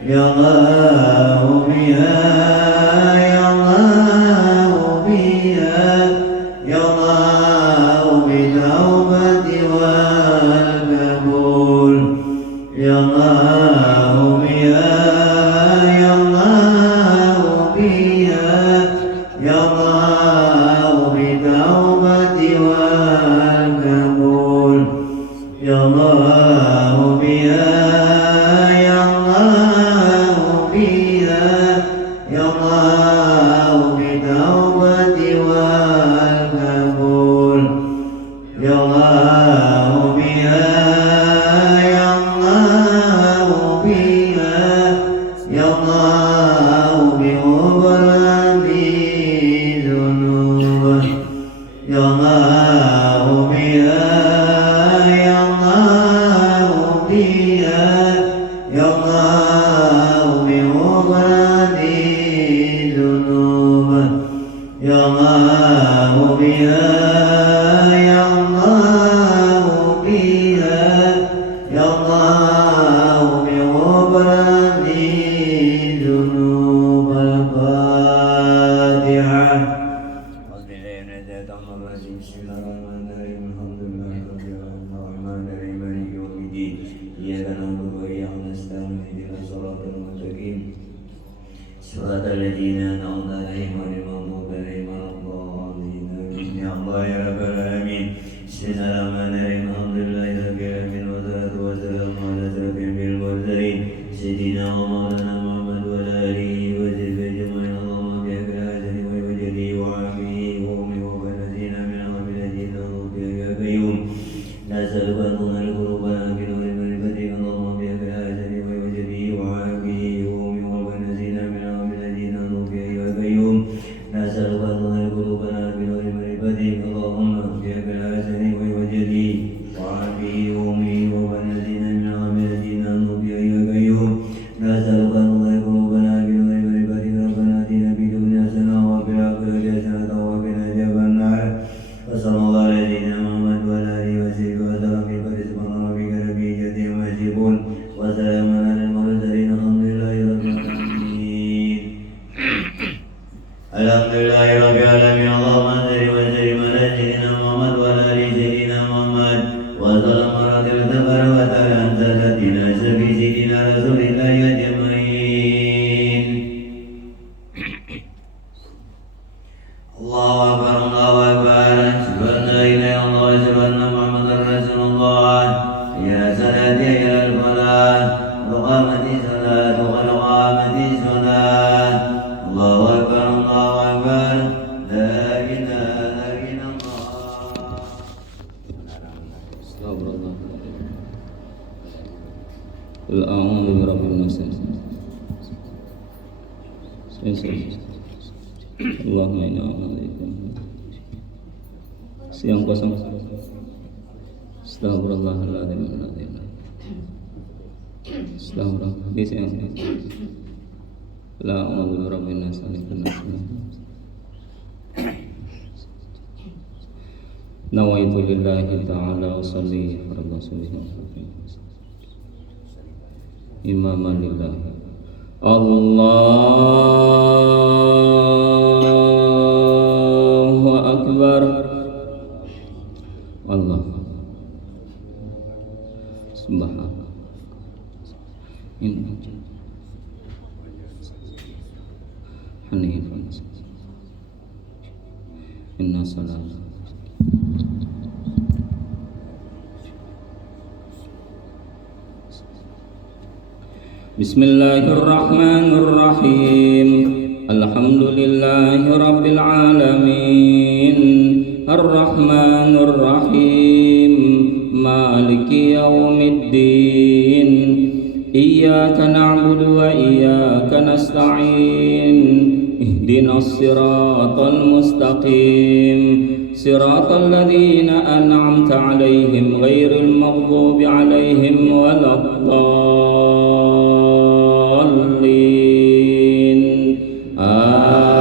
Ya Allah Bismillahirrahmanirrahim. Alhamdulillahirabbil alamin. Arrahmanirrahim. Maliki yaumiddin. Iyyaka na'budu wa iyyaka nasta'in. Ihdinas siratal mustaqim. Siratal ladzina an'amta 'alaihim ghairil maghdubi 'alaihim waladdallin. Amin. Ya Allah ya rabbal alamin. Bismillahirrahmanirrahim. Alhamdulillahirabbil alamin. Wassalatu wassalamu ala asyrafil mursalin. Sayyidina wa maulana Muhammad wa ala alihi wa sahbihi ajma'in. Allahumma bi akramati wa wajhi wa 'afihi wa ummi wa banazina min al-'abidin ya qayyum. Nas'aluka an tunzila qulubana bi nuril ma'rifati. Allahumma bi akramati wa wajhi wa 'afihi wa ummi wa banazina min al-'abidin ya qayyum. Nas'aluka an tunzila qulubana bi nuril ma'rifati. Allahumma bi akramati wa wajhi wa 'afihi wa ummi wa banazina min al-'abidin ya qayyum. نسألك أن تطهر قلوبنا بنور معرفتك. ربنا آتنا في الدنيا حسنة وفي الآخرة حسنة وقنا عذاب النار. وصلى الله على سيدنا محمد وعلى آله وصحبه وسلم. في قدس سبحان ربك رب العزة عما يصفون وسلام على المرسلين. الحمد لله رب العالمين. الحمد لله رب العالمين. اللهم صل وسلم على سيدنا محمد وعلى آل سيدنا محمد وسلم مرات الزفر وتعالى عن سادتنا سبي سيدنا رسول الله أجمعين. الله أكبر الله أكبر. أشهد أن لا إله إلا الله وأشهد أن محمدا رسول الله. يا صلاة يا الفلاح وقامت الصلاة وقد قامت الصلاة. الله أكبر الله أكبر. لا إله إلا الله. Astagfirullah. Qul a'udzu birabbin nas. Allahumma inna a'udzubika. Siang kosong. Astagfirullahaladzim. Astagfirullah. Di siang. La a'udzu birabbin nas. Nawaitu lillahi ta'ala usalli farda subhi imaman lillahi. Allahu akbar. Allah subhanahu inna hanifan inna salat. Bismillahirrahmanirrahim. Alhamdulillahi rabbil alamin. Ar-Rahmanir-Rahim. Maliki yaumiddin. Iyyaka na'budu wa iyyaka nasta'in. Ihdinas siratal mustaqim. Siratal ladzina an'amta 'alaihim ghairil maghdubi 'alaihim waladdallin. Amin.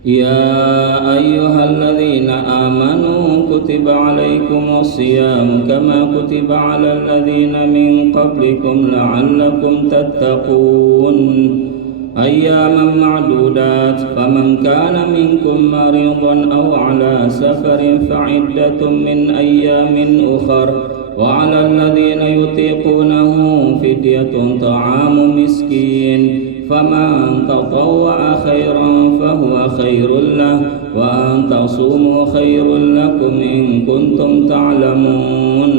Ya ayyuhalladzina amanu kutiba 'alaikumus siyam kama kutiba 'alal ladzina min qablikum la'allakum tattaqun. Ayyaman ma'dudat. Faman kana minkum maridan aw 'ala safarin fa'iddatun min ayyamin ukhar. Wa 'alal ladzina yutiqunahu fidyatun ta'amu miskin. Faman tatawwa'a khairan fahuwa khairul lahu wa an tasumu khairul lakum in kuntum ta'lamun.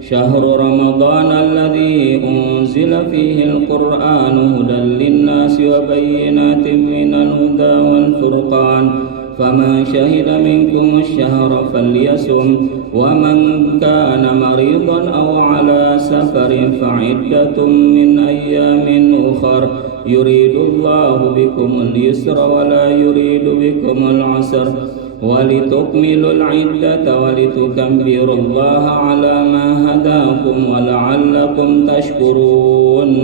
Syahru Ramadan alladzi unzila fihi al-Qur'anu hudan lin-nasi wa bayyinatin minal huda wal furqan. Faman syahida minkum asy-syahra falyasum wa man kana maridan aw 'ala safarin fa'iddatun min ayyamin ukhra. Yuridullahu bikumul yusra wa la yuridu bikumul 'usra walitukmilul 'iddata walitukabbirullaha 'ala ma hadakum wa la'allakum tashkurun.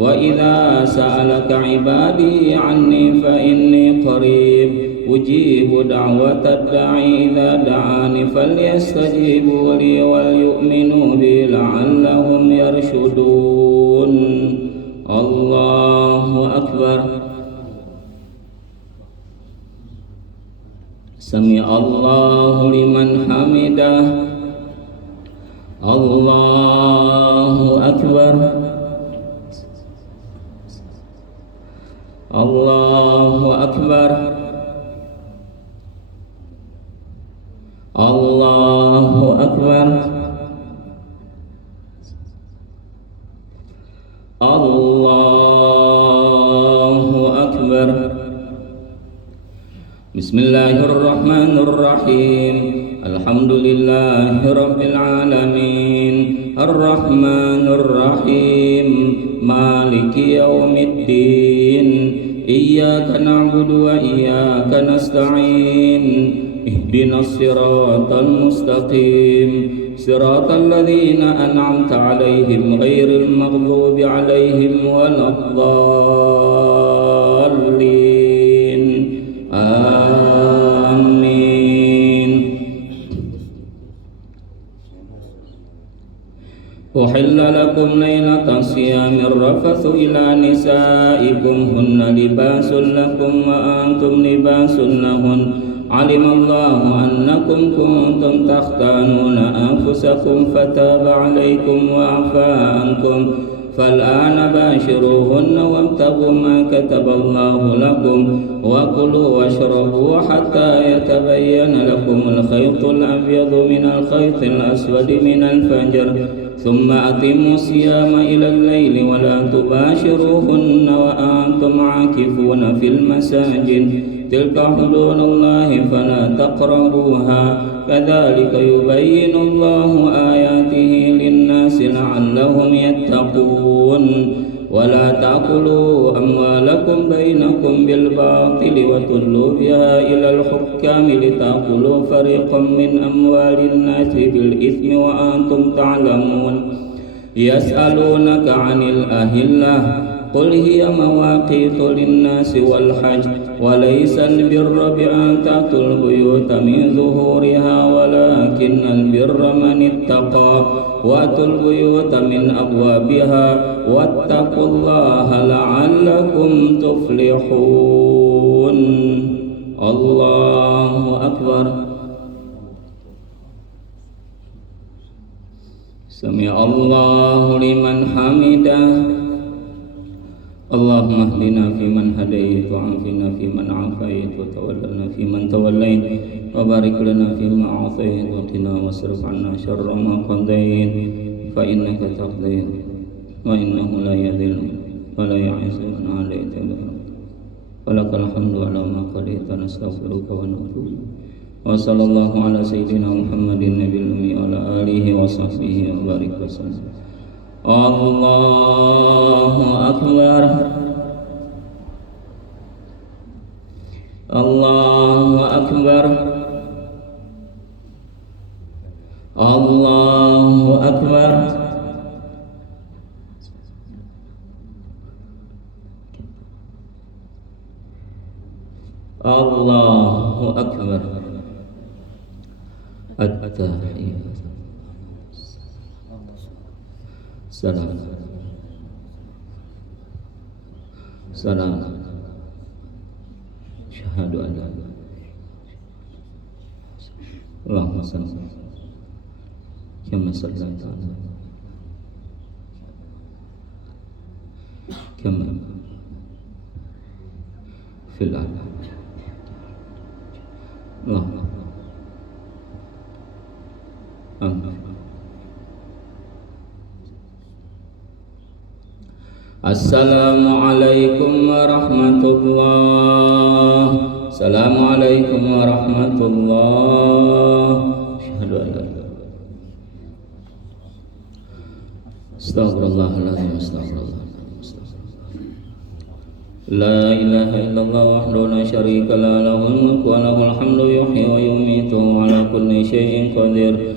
Wa idza sa'alaka 'ibadi 'anni fa inni qarib أجيب دعوة الداعي إذا دعاني فليستجيبوا لي وليؤمنوا بي لعلهم يرشدون. الله أكبر. سمع الله لمن حمده. الله أكبر. الله أكبر. الله أكبر. الله أكبر. بسم الله الرحمن الرحيم. الحمد لله رب العالمين الرحمن الرحيم مالك يوم الدين إياك نعبد وإياك نستعين اهدنا الصراط المستقيم صراط الذين أنعمت عليهم غير المغضوب عليهم ولا الضالين آمين. أحل لكم ليلة الصيام الرفث إلى نسائكم هن لباس لكم وأنتم لباس لهن علم الله أنكم كنتم تختانون أنفسكم فتاب عليكم وعفى عنكم فالآن باشروهن وابتغوا ما كتب الله لكم وكلوا واشربوا حتى يتبين لكم الخيط الأبيض من الخيط الأسود من الفجر ثم أتموا الصيام إلى الليل ولا تباشروهن وأنتم عاكفون في المساجد تلك حدود الله فلا تقربوها كذلك يبين الله آياته للناس لعلهم يتقون. ولا تأكلوا أموالكم بينكم بالباطل وتدلوا بها إلى الحكام لتأكلوا فريقا من أموال الناس بالإثم وأنتم تعلمون. يسألونك عن الأهلة قل هي مواقيت للناس والحج وليس البر بأن تأتوا البيوت من ظهورها ولكن البر من اتقى وأتوا البيوت من أبوابها واتقوا الله لعلكم تفلحون. الله أكبر. سمع الله لمن حمده. اللهم اهدنا فيمن هديت وعافنا فيمن عافيت وتولنا فيمن توليت وبارك لنا فيما أعطيت وقنا واصرف عنا شر ما قضيت فإنك تقضي وإنه لا يذل ولا يعز من عليت ولك الحمد على ما قضيت نستغفرك ونتوب. وصلى الله على سيدنا محمد النبي الأمي وعلى آله وصحبه وبارك وسلم. الله أكبر. الله أكبر. الله أكبر. الله أكبر. التحيات سلام سلام شهادة أن لا إله اللهم صل كما صليت على كما في العالم اللهم آمين. Assalamualaikum warahmatullah. Assalamualaikum warahmatullah. Asyhadu an la ilaha illallah. Astaghfirullahaladzim. Astaghfirullah. La ilaha illallah wahdahu la syarika lah lahul mulku wa lahul hamdu yuhyi wa yumiitu wa ala kulli syai'in qadir.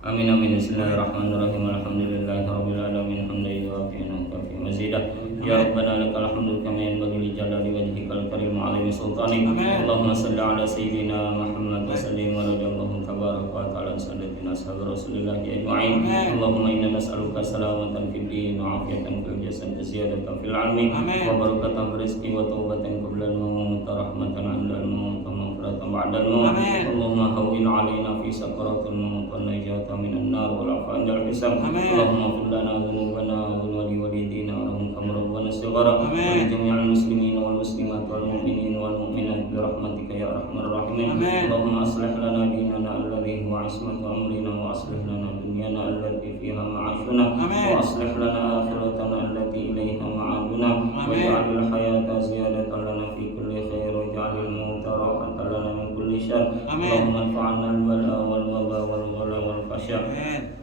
Amin amin. Bismillahirrahmanirrahim. Alhamdulillahi rabbil alamin. Hamdan yuwafi fi mazidah. Ya Rabbana lakal hamdu kama yanbaghi li jalali wajhikal karim wa 'azimi sultanik. Allahumma salli ala sayyidina Muhammad wa sallim wa radiyallahu tabaraka wa ta'ala sayyidina ashabi Rasulillah ajma'in. Allahumma inna nas'aluka salamatan fid din wa 'afiyatan fil jasad wa ziyadatan fil 'ilmi wa barakatan fil rizqi wa tawbatan qabla al-maut wa rahmatan 'inda al-maut wa maghfiratan ba'da al-maut. Allahumma hawwin 'alaina fi sakaratil maut wa najata minan nar wal 'afwa 'inda al-hisab. Allahumma ighfir lana dhunubana wa liwalidina warhamhum rabbana istighfara wa li jami'il muslimin wal muslimat wal mu'minin wal mu'minat bi rahmatika ya arhamar rahimin. Allahumma aslih lana dinana alladhi huwa 'ismatu amrina wa aslih lana dunyana allati fiha ma'ashuna wa aslih lana akhiratana allati ilayha ma'aduna waj'alil hayata ziyadatan lana fi kulli khair waj'alil mauta rahatan lana min kulli syarr. Allahumma anfa'na al-bala wal waba wal ghala wal fasha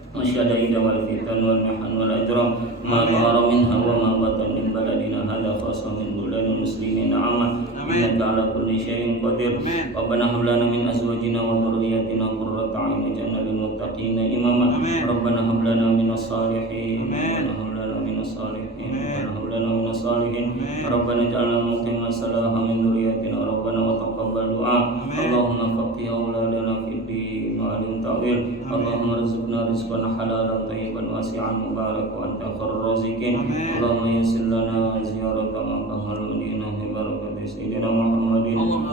والشدائد والفتن والمحن والأجرام ما ظهر منها وما بطن من بلدنا هذا خاصة من بلدان المسلمين عامة إنك على كل شيء قدير. ربنا هب لنا من أزواجنا وذرياتنا قرة أعين واجعلنا للمتقين إماما. ربنا هب لنا من الصالحين ربنا هب لنا من الصالحين ربنا هب لنا من الصالحين ربنا اجعلنا مقيم الصلاة من ذريتنا ربنا وتقبل دعاء. اللهم فقه أولادنا في الدين وعلم تأويل. اللهم ارزقنا رزقا حلالا طيبا واسعا مباركا وانت خير الرازقين. اللهم يسر لنا زيارة مكة المدينة ببركة سيدنا محمد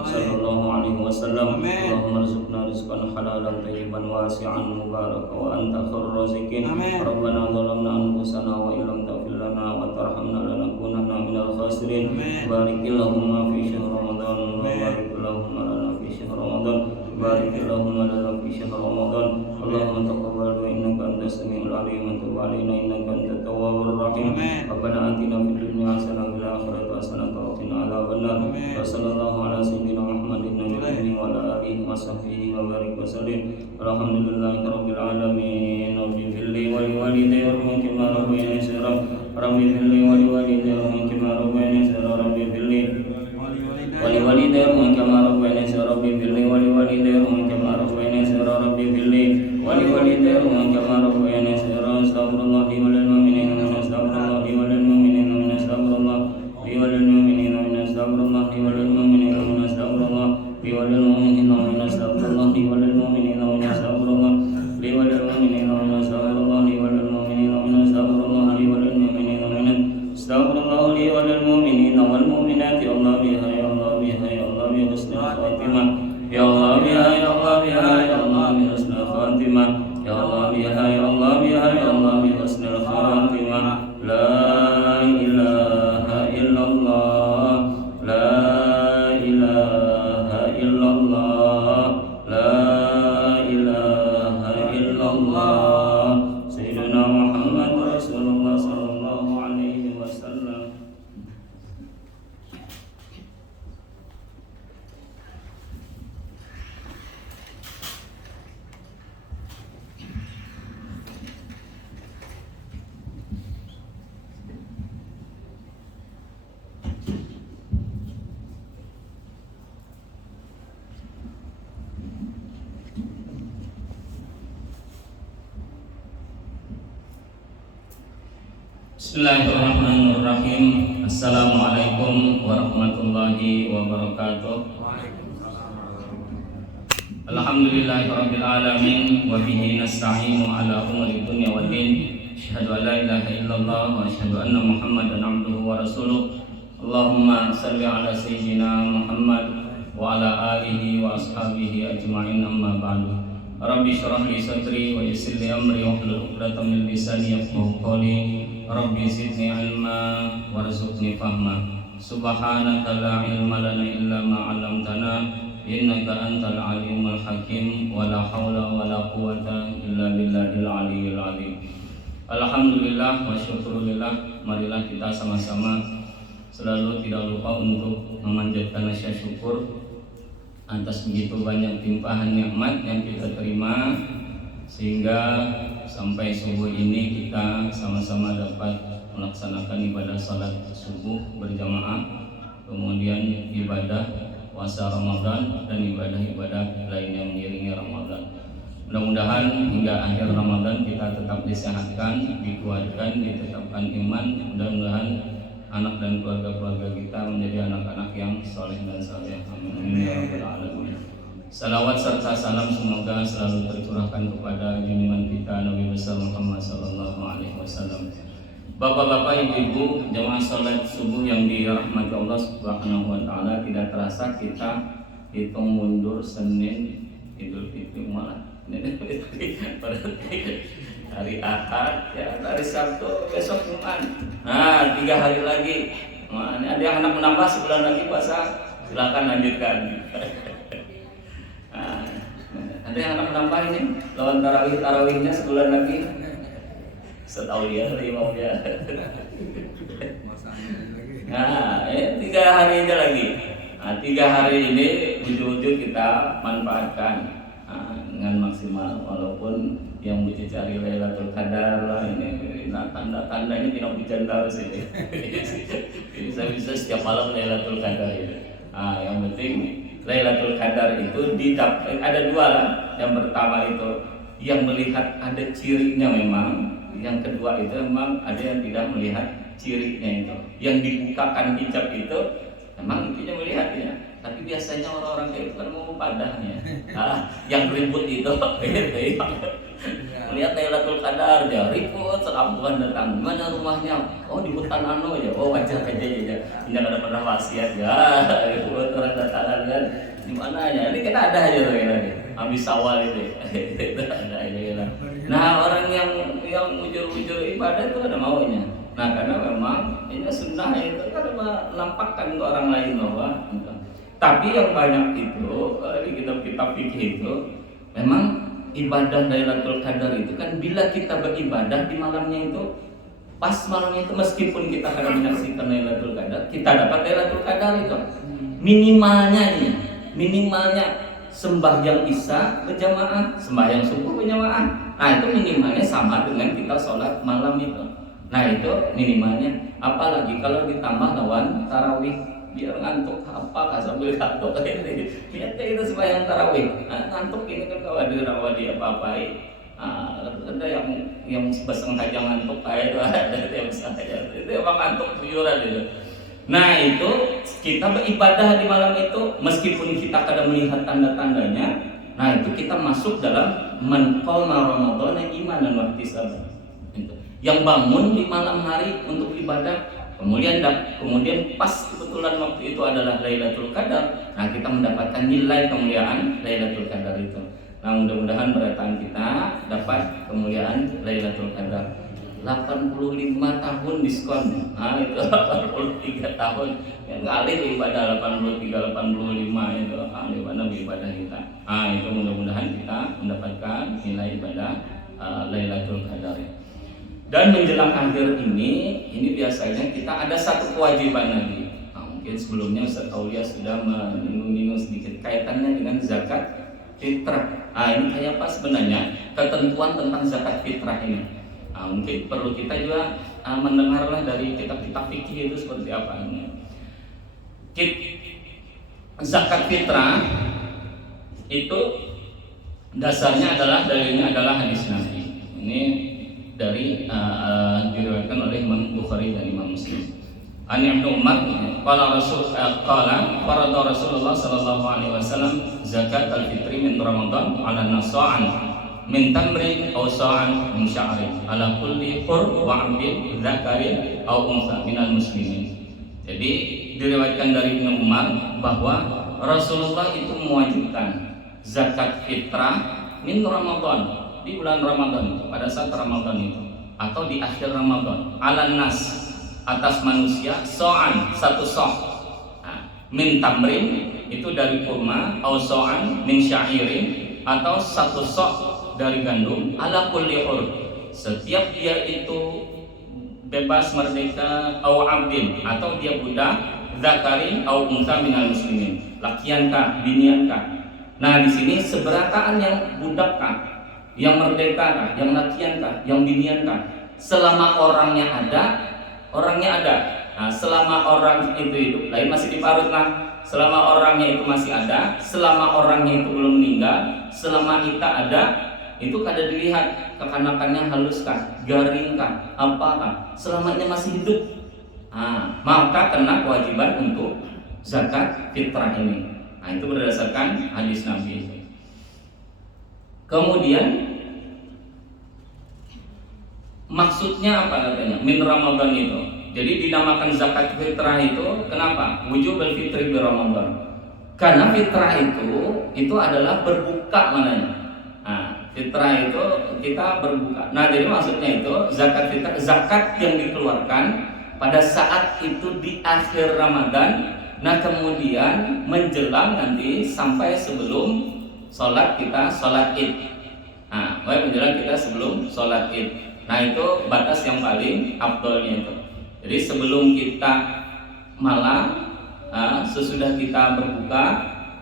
صلى الله عليه وسلم. اللهم ارزقنا رزقا حلالا طيبا واسعا مباركا وانت خير الرازقين. ربنا ظلمنا انفسنا وان لم تغفر لنا وترحمنا لنكونن من الخاسرين. بارك اللهم في شهر رمضان وبارك اللهم لنا في شهر رمضان بارك اللهم لنا في شهر رمضان. اللهم تقبل انك انت السميع العليم وتب علينا انك انت التواب الرحيم. ربنا اتنا في الدنيا حسنه وفي الاخره حسنه وقنا عذاب النار. وصلى الله على سيدنا محمد النبي وعلى اله وصحبه وبارك وسلم. الحمد لله رب العالمين. رب اغفر لي ولوالدي وارحمهم كما ربياني صغيرا. رب اغفر لي ولوالدي وارحمهم كما ربياني صغيرا. رب اغفر لي ولوالدي وارحمهم كما ربياني صغيرا. رب اغفر لي ولوالدي وارحمهم كما ربياني صغيرا. رب اغفر لي ولوالدي وارحمهم كما ربياني صغيرا. استغفر الله لي وللمؤمنين استغفر الله لي وللمؤمنين استغفر الله لي وللمؤمنين استغفر الله لي وللمؤمنين استغفر الله لي وللمؤمنين استغفر الله لي وللمؤمنين استغفر الله لي وللمؤمنين استغفر الله لي وللمؤمنين استغفر الله لي وللمؤمنين استغفر الله لي وللمؤمنين والمؤمنات. يا الله بها يا الله بها يا الله بحسن الخاتمة. يا الله بها يا الله بها يا الله بحسن الخاتمة. يا الله بها يا الله بها يا الله بحسن الخاتمة. لا إله إلا الله لا إله إلا الله لا إله إلا الله سيدنا محمد رسول الله صلى الله عليه وسلم. Bismillahirrahmanirrahim. Assalamualaikum warahmatullahi wabarakatuh. Alhamdulillahirabbil alamin wa bihi nasta'inu ala umuri dunya waddin. Asyhadu an la ilaha illallah wa asyhadu anna Muhammadan abduhu wa rasuluh. Allahumma shalli ala sayyidina Muhammad wa ala alihi wa ashabihi ajma'in, amma ba'du. Rabbi shrah li sadri wa yassir li amri wahlul 'uqdatam min lisani yafqahu qawli. Rabbi zidni ilma warzuqni fahma. Subhanaka la ilma lana illa ma 'allamtana innaka antal alimul hakim. Wa la haula wa la quwwata illa billahil aliyyil azim. Alhamdulillah wa syukurillah. Marilah kita sama-sama selalu tidak lupa untuk memanjatkan rasa syukur atas begitu banyak limpahan nikmat yang kita terima, sehingga sampai subuh ini kita sama-sama dapat melaksanakan ibadah salat subuh berjamaah, kemudian ibadah puasa Ramadan dan ibadah-ibadah lain yang mengiringi Ramadan. Mudah-mudahan hingga akhir Ramadan kita tetap disehatkan, dikuatkan, ditetapkan iman. Mudah-mudahan anak dan keluarga-keluarga kita menjadi anak-anak yang soleh dan saleh. Amin ya rabbal alamin. Salawat serta salam semoga selalu tercurahkan kepada junjungan kita Nabi besar Muhammad sallallahu alaihi wasallam. Bapak-bapak, ibu-ibu, jemaah salat subuh yang dirahmati Allah Subhanahu wa taala, tidak terasa kita hitung mundur Senin Idul Fitri malah hari Ahad, ya hari Sabtu, besok Jumat. Nah, 3 hari lagi. Nah, ini ada yang hendak menambah sebulan lagi puasa, silakan lanjutkan. Nah, ada yang hendak menambah ini lawan tarawihnya sebulan lagi. Setahu dia, mau dia. Nah, 3 hari aja lagi. Nah, 3 hari ini ujung-ujung kita manfaatkan dengan maksimal, walaupun yang buci cari Lailatul Qadar lah ini, nah tanda-tanda ini tidak hujan terus ini. Bisa setiap malam Lailatul Qadar ini. Yang penting Lailatul Qadar itu ada 2 lah. Yang pertama itu yang melihat ada cirinya memang, yang kedua itu memang ada yang tidak melihat cirinya itu. Yang dibukakan hijab itu memang intinya melihatnya. Tapi biasanya orang-orang kayak itu kan mau padahnya. Yang ribut itu melihat Lailatul Qadar dia ribut, sekampungan datang. Mana rumahnya? Oh, di hutan anu aja. Oh, wajar aja ya. Tidak ada pernah wasiat ya. Ribut orang datang kan. Di mana ya? Ini kita ada aja lagi. Habis awal itu. Ada aja. Nah, orang yang mujur-mujur ibadah itu ada maunya. Nah, karena memang ini sunnah itu kan menampakkan ke orang lain bahwa tapi yang banyak itu di kitab-kitab fikih itu memang ibadah Lailatul Qadar itu kan bila kita beribadah di malamnya itu, pas malamnya itu meskipun kita akan menyaksikan Lailatul Qadar, kita dapat Lailatul Qadar itu. Minimalnya sembahyang Isya berjamaah, sembahyang subuh berjamaah. Nah, itu minimalnya sama dengan kita sholat malam itu. Nah, itu minimalnya. Apalagi kalau ditambah lawan tarawih, biar ngantuk apa sambil ngantuk ini itu sembahyang tarawih. Ngantuk ini kan kalau ada rawadi apa-apai, ada yang bersengaja ngantuk kayak itu, ada yang sengaja itu emang ngantuk buyuran itu. Nah, itu kita beribadah di malam itu meskipun kita kadang melihat tanda-tandanya. Nah, itu kita masuk dalam man qama ramadhana imanan wa ihtisaban. Yang bangun di malam hari untuk ibadah, kemudian pas kebetulan waktu itu adalah Lailatul Qadar. Nah, kita mendapatkan nilai kemuliaan Lailatul Qadar itu. Nah, mudah-mudahan berataan kita dapat kemuliaan Lailatul Qadar. 85 tahun diskon. Nah, itu 83 tahun. Yang kali ibadah 85 itu di mana ibadah kita. Nah, itu mudah-mudahan kita mendapatkan nilai ibadah Lailatul Qadar. Dan menjelang akhir ini biasanya kita ada satu kewajiban lagi. Nah, mungkin sebelumnya Ustaz Aulia sudah menyinggung sedikit kaitannya dengan zakat fitrah. Nah, ini kayak apa sebenarnya ketentuan tentang zakat fitrah ini? Nah, mungkin perlu kita juga mendengarlah dari kitab-kitab fikih itu seperti apa ini. Zakat fitrah itu dasarnya dalilnya adalah hadis Nabi. Ini dari diriwayatkan oleh Imam Bukhari dan Imam Muslim. An Ibnu Umar qala farada Rasulullah sallallahu alaihi wasallam zakat al-fitri min Ramadan ala nasa'an min tamrin aw sa'an min sya'rin ala kulli hur wa 'abdin dzakarin aw untha minal muslimin. Jadi diriwayatkan dari Ibnu Umar bahwa Rasulullah itu mewajibkan zakat fitrah min Ramadan, di bulan Ramadan, pada saat Ramadan itu atau di akhir Ramadan, ala nas, atas manusia, so'an, satu so', min tamrin, itu dari kurma, au so'an min sya'irin, atau satu so' dari gandum, ala kulli hur, setiap dia itu bebas merdeka, au abdin, atau dia budak, zakarin au untha minal muslimin, lakiankah, biniankah. Nah, di sini seberataan yang budakkah, yang merdeka, yang lakiankah, yang biniankah, selama orangnya ada. Nah, selama orang itu hidup, lain masih diparut lah. Selama orangnya itu masih ada, selama orangnya itu belum meninggal, selama kita ada, itu kada dilihat kekanakannya haluskah, garingkah, apakah, selamanya masih hidup. Maka kena kewajiban untuk zakat fitrah ini. Itu berdasarkan hadis Nabi. Kemudian maksudnya apa katanya? Min Ramadan itu. Jadi dinamakan zakat fitrah itu kenapa? Wujubul fitri bi Ramadan. Karena fitrah itu adalah berbuka mananya. Fitrah itu kita berbuka. Jadi maksudnya itu zakat fitrah, zakat yang dikeluarkan pada saat itu di akhir Ramadan. Kemudian menjelang nanti sampai sebelum sholat kita sholat Id. Menjelang kita sebelum sholat Id. Itu batas yang paling afdolnya itu. Jadi sebelum kita malam, sesudah kita berbuka,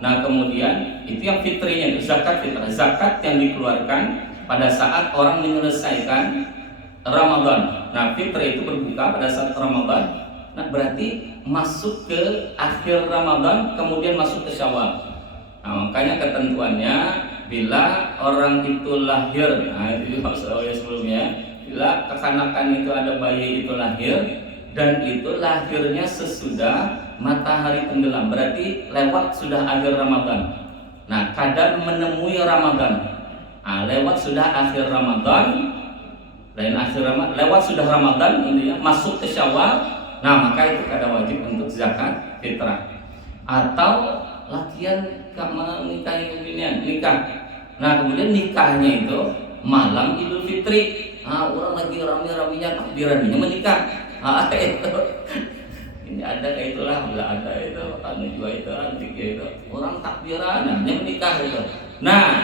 kemudian itu yang fitrinya, itu zakat fitrah, zakat yang dikeluarkan pada saat orang menyelesaikan Ramadan. Fitrah itu berbuka pada saat Ramadan. Berarti masuk ke akhir Ramadan, kemudian masuk ke Syawal. Makanya ketentuannya bila orang itu lahir, itu juga sebelumnya, bila kekanakan itu ada bayi itu lahir dan itu lahirnya sesudah matahari tenggelam, berarti lewat sudah akhir Ramadan. Kadang menemui Ramadan, lewat sudah akhir Ramadan, lain akhir Ramadan, lewat sudah Ramadan, intinya masuk ke Syawal. Maka itu kada wajib untuk zakat fitrah. Atau lakian menikahi kemudian nikah. Kemudian nikahnya itu malam Idul Fitri. Orang lagi rame-ramenya takbirannya menikah. Itu. Ini ada kayak itulah, bila ada itu, juga itu, antiknya itu. Orang takbirannya menikah itu.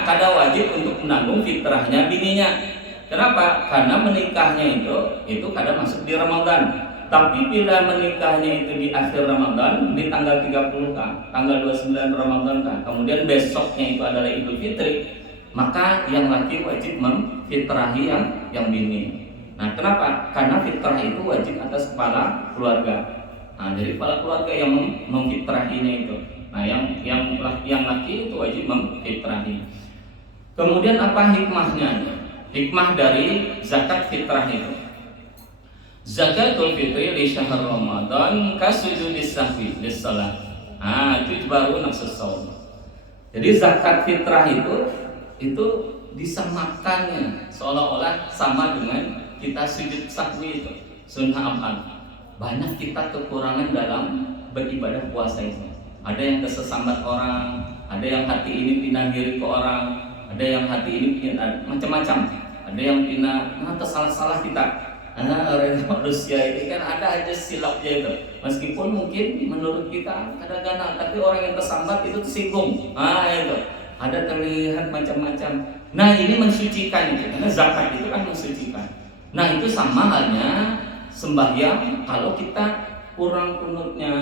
Kada wajib untuk menanggung fitrahnya bininya. Kenapa? Karena menikahnya itu kada masuk di Ramadan. Tapi bila menikahnya itu di akhir Ramadan, di tanggal 30 tanggal 29 Ramadan kemudian besoknya itu adalah Idul Fitri, maka yang laki wajib memfitrahi yang bini. Kenapa? Karena fitrah itu wajib atas kepala keluarga. Jadi kepala keluarga yang memfitrahinya itu. Yang laki itu wajib memfitrahi. Kemudian apa hikmahnya? Hikmah dari zakat fitrah itu. Zakatul fitri li syahr Ramadan kasujudis sahwi lis salat. Itu baru nafsu shaum. Jadi zakat fitrah itu disamakannya seolah-olah sama dengan kita sujud sahwi itu, sunnah abad. Banyak kita kekurangan dalam beribadah puasa itu. Ada yang kesesambat orang, ada yang hati ini pindah diri ke orang, ada yang hati ini pindah macam-macam. Ada yang pindah salah-salah kita. Manusia ini kan ada aja silapnya itu. Meskipun mungkin menurut kita kadang-kadang, tapi orang yang tersambat itu tersinggung. Itu ada terlihat macam-macam. Ini mensucikan itu, karena zakat itu kan mensucikan. Itu sama halnya sembahyang. Kalau kita kurang kunutnya,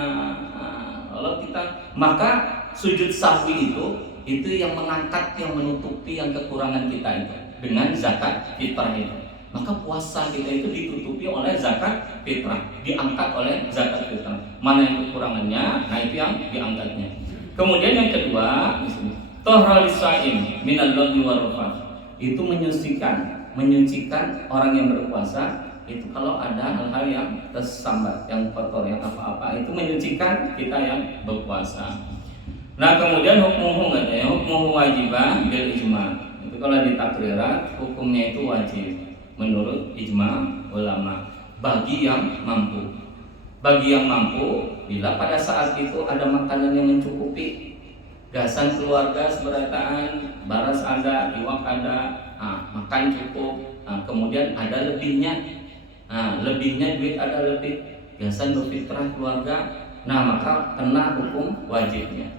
maka sujud sahwi itu yang mengangkat, yang menutupi yang kekurangan kita itu dengan zakat fitrah itu. Maka puasa kita itu ditutupi oleh zakat fitrah, diangkat oleh zakat fitrah. Mana yang kekurangannya, itu yang diangkatnya. Kemudian yang kedua, tohral lisaim minal lagwi wal rafath. Itu menyucikan orang yang berpuasa itu kalau ada hal-hal yang tersambat, yang kotor, yang apa-apa, itu menyucikan kita yang berpuasa. Kemudian hukum katanya, hukum wajibah bil ijma. Itu kalau di takrirat hukumnya itu wajib menurut ijma ulama bagi yang mampu. Bagi yang mampu, bila pada saat itu ada makanan yang mencukupi, gasan keluarga seberataan, baras ada, iwak ada, makan cukup, kemudian ada lebihnya, lebihnya duit ada lebih, gasan berfitrah keluarga, maka kena hukum wajibnya.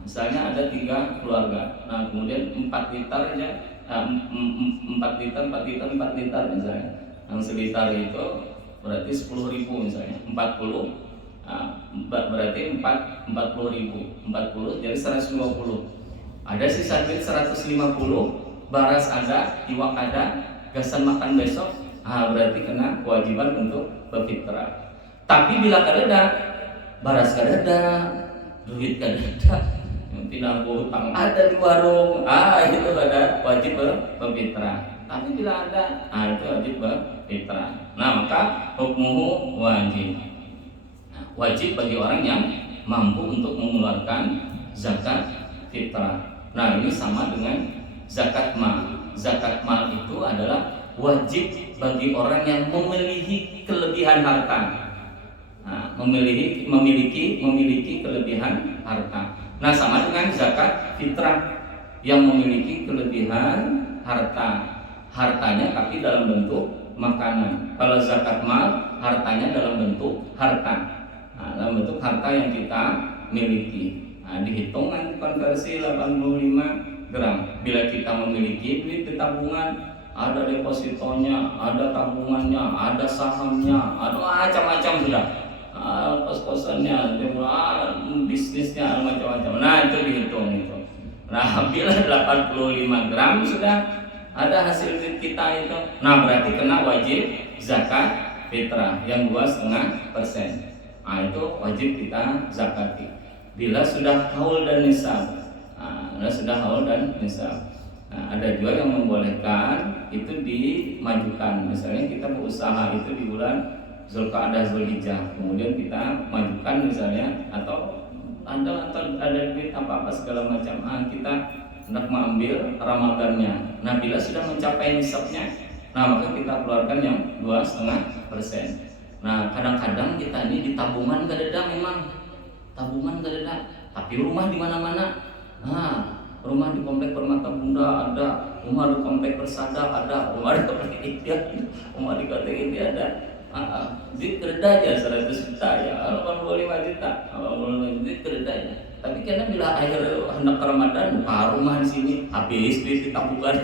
Misalnya ada 3 keluarga, kemudian 4 liter aja. 4 liter misalnya. Yang seliter itu berarti 10.000 misalnya. 40 berarti 40.000. 40 jadi 150. Ada sisa duit 150, baras ada, iwak ada, gasan makan besok, berarti kena kewajiban untuk berfitrah. Tapi bila kadada, baras kadada, duit kadada, yang pindah hutang ada di warung, itu ada wajib berfitrah. Tapi bila ada, itu wajib berfitrah. Nah maka hukmuhu wajib. Nah, wajib bagi orang yang mampu untuk mengeluarkan zakat fitrah. Nah ini sama dengan zakat mal. Zakat mal itu adalah wajib bagi orang yang memiliki kelebihan harta. Nah, memiliki kelebihan harta. Nah sama dengan zakat fitrah yang memiliki kelebihan hartanya tapi dalam bentuk makanan. Kalau zakat mal hartanya dalam bentuk harta. Nah, dalam bentuk harta yang kita miliki. Nah, dihitung nanti konversi 85 gram. Bila kita memiliki duit di tabungan, ada depositonya, ada tabungannya, ada sahamnya, ada macam-macam sudah. Kos-kosannya, bisnisnya, macam-macam. Nah itu dihitung itu. Nah bila 85 gram sudah ada hasil duit kita itu, nah berarti kena wajib zakat fitrah yang 2,5%. Nah itu wajib kita zakati. Bila sudah haul dan nisab, Nah, ada juga yang membolehkan itu dimajukan. Misalnya kita berusaha itu di bulan Zulqa'dah, Zulhijjah, kemudian kita majukan misalnya, atau ada duit apa segala macam, kita hendak mengambil Ramadannya. Nah bila sudah mencapai nisabnya, nah maka kita keluarkan yang 2,5%. Nah kadang-kadang kita ini di tabungan kadeda, memang tabungan kadeda, tapi rumah di mana-mana. Nah rumah di komplek Permata Bunda ada, rumah di komplek Persada ada, rumah di komplek India, rumah di komplek India ada. Duit kereda aja 100 juta ya, 85 juta, 85 juta kereda aja. Tapi karena bila akhir hendak Ramadan, rumah di sini habis duit di tabungan.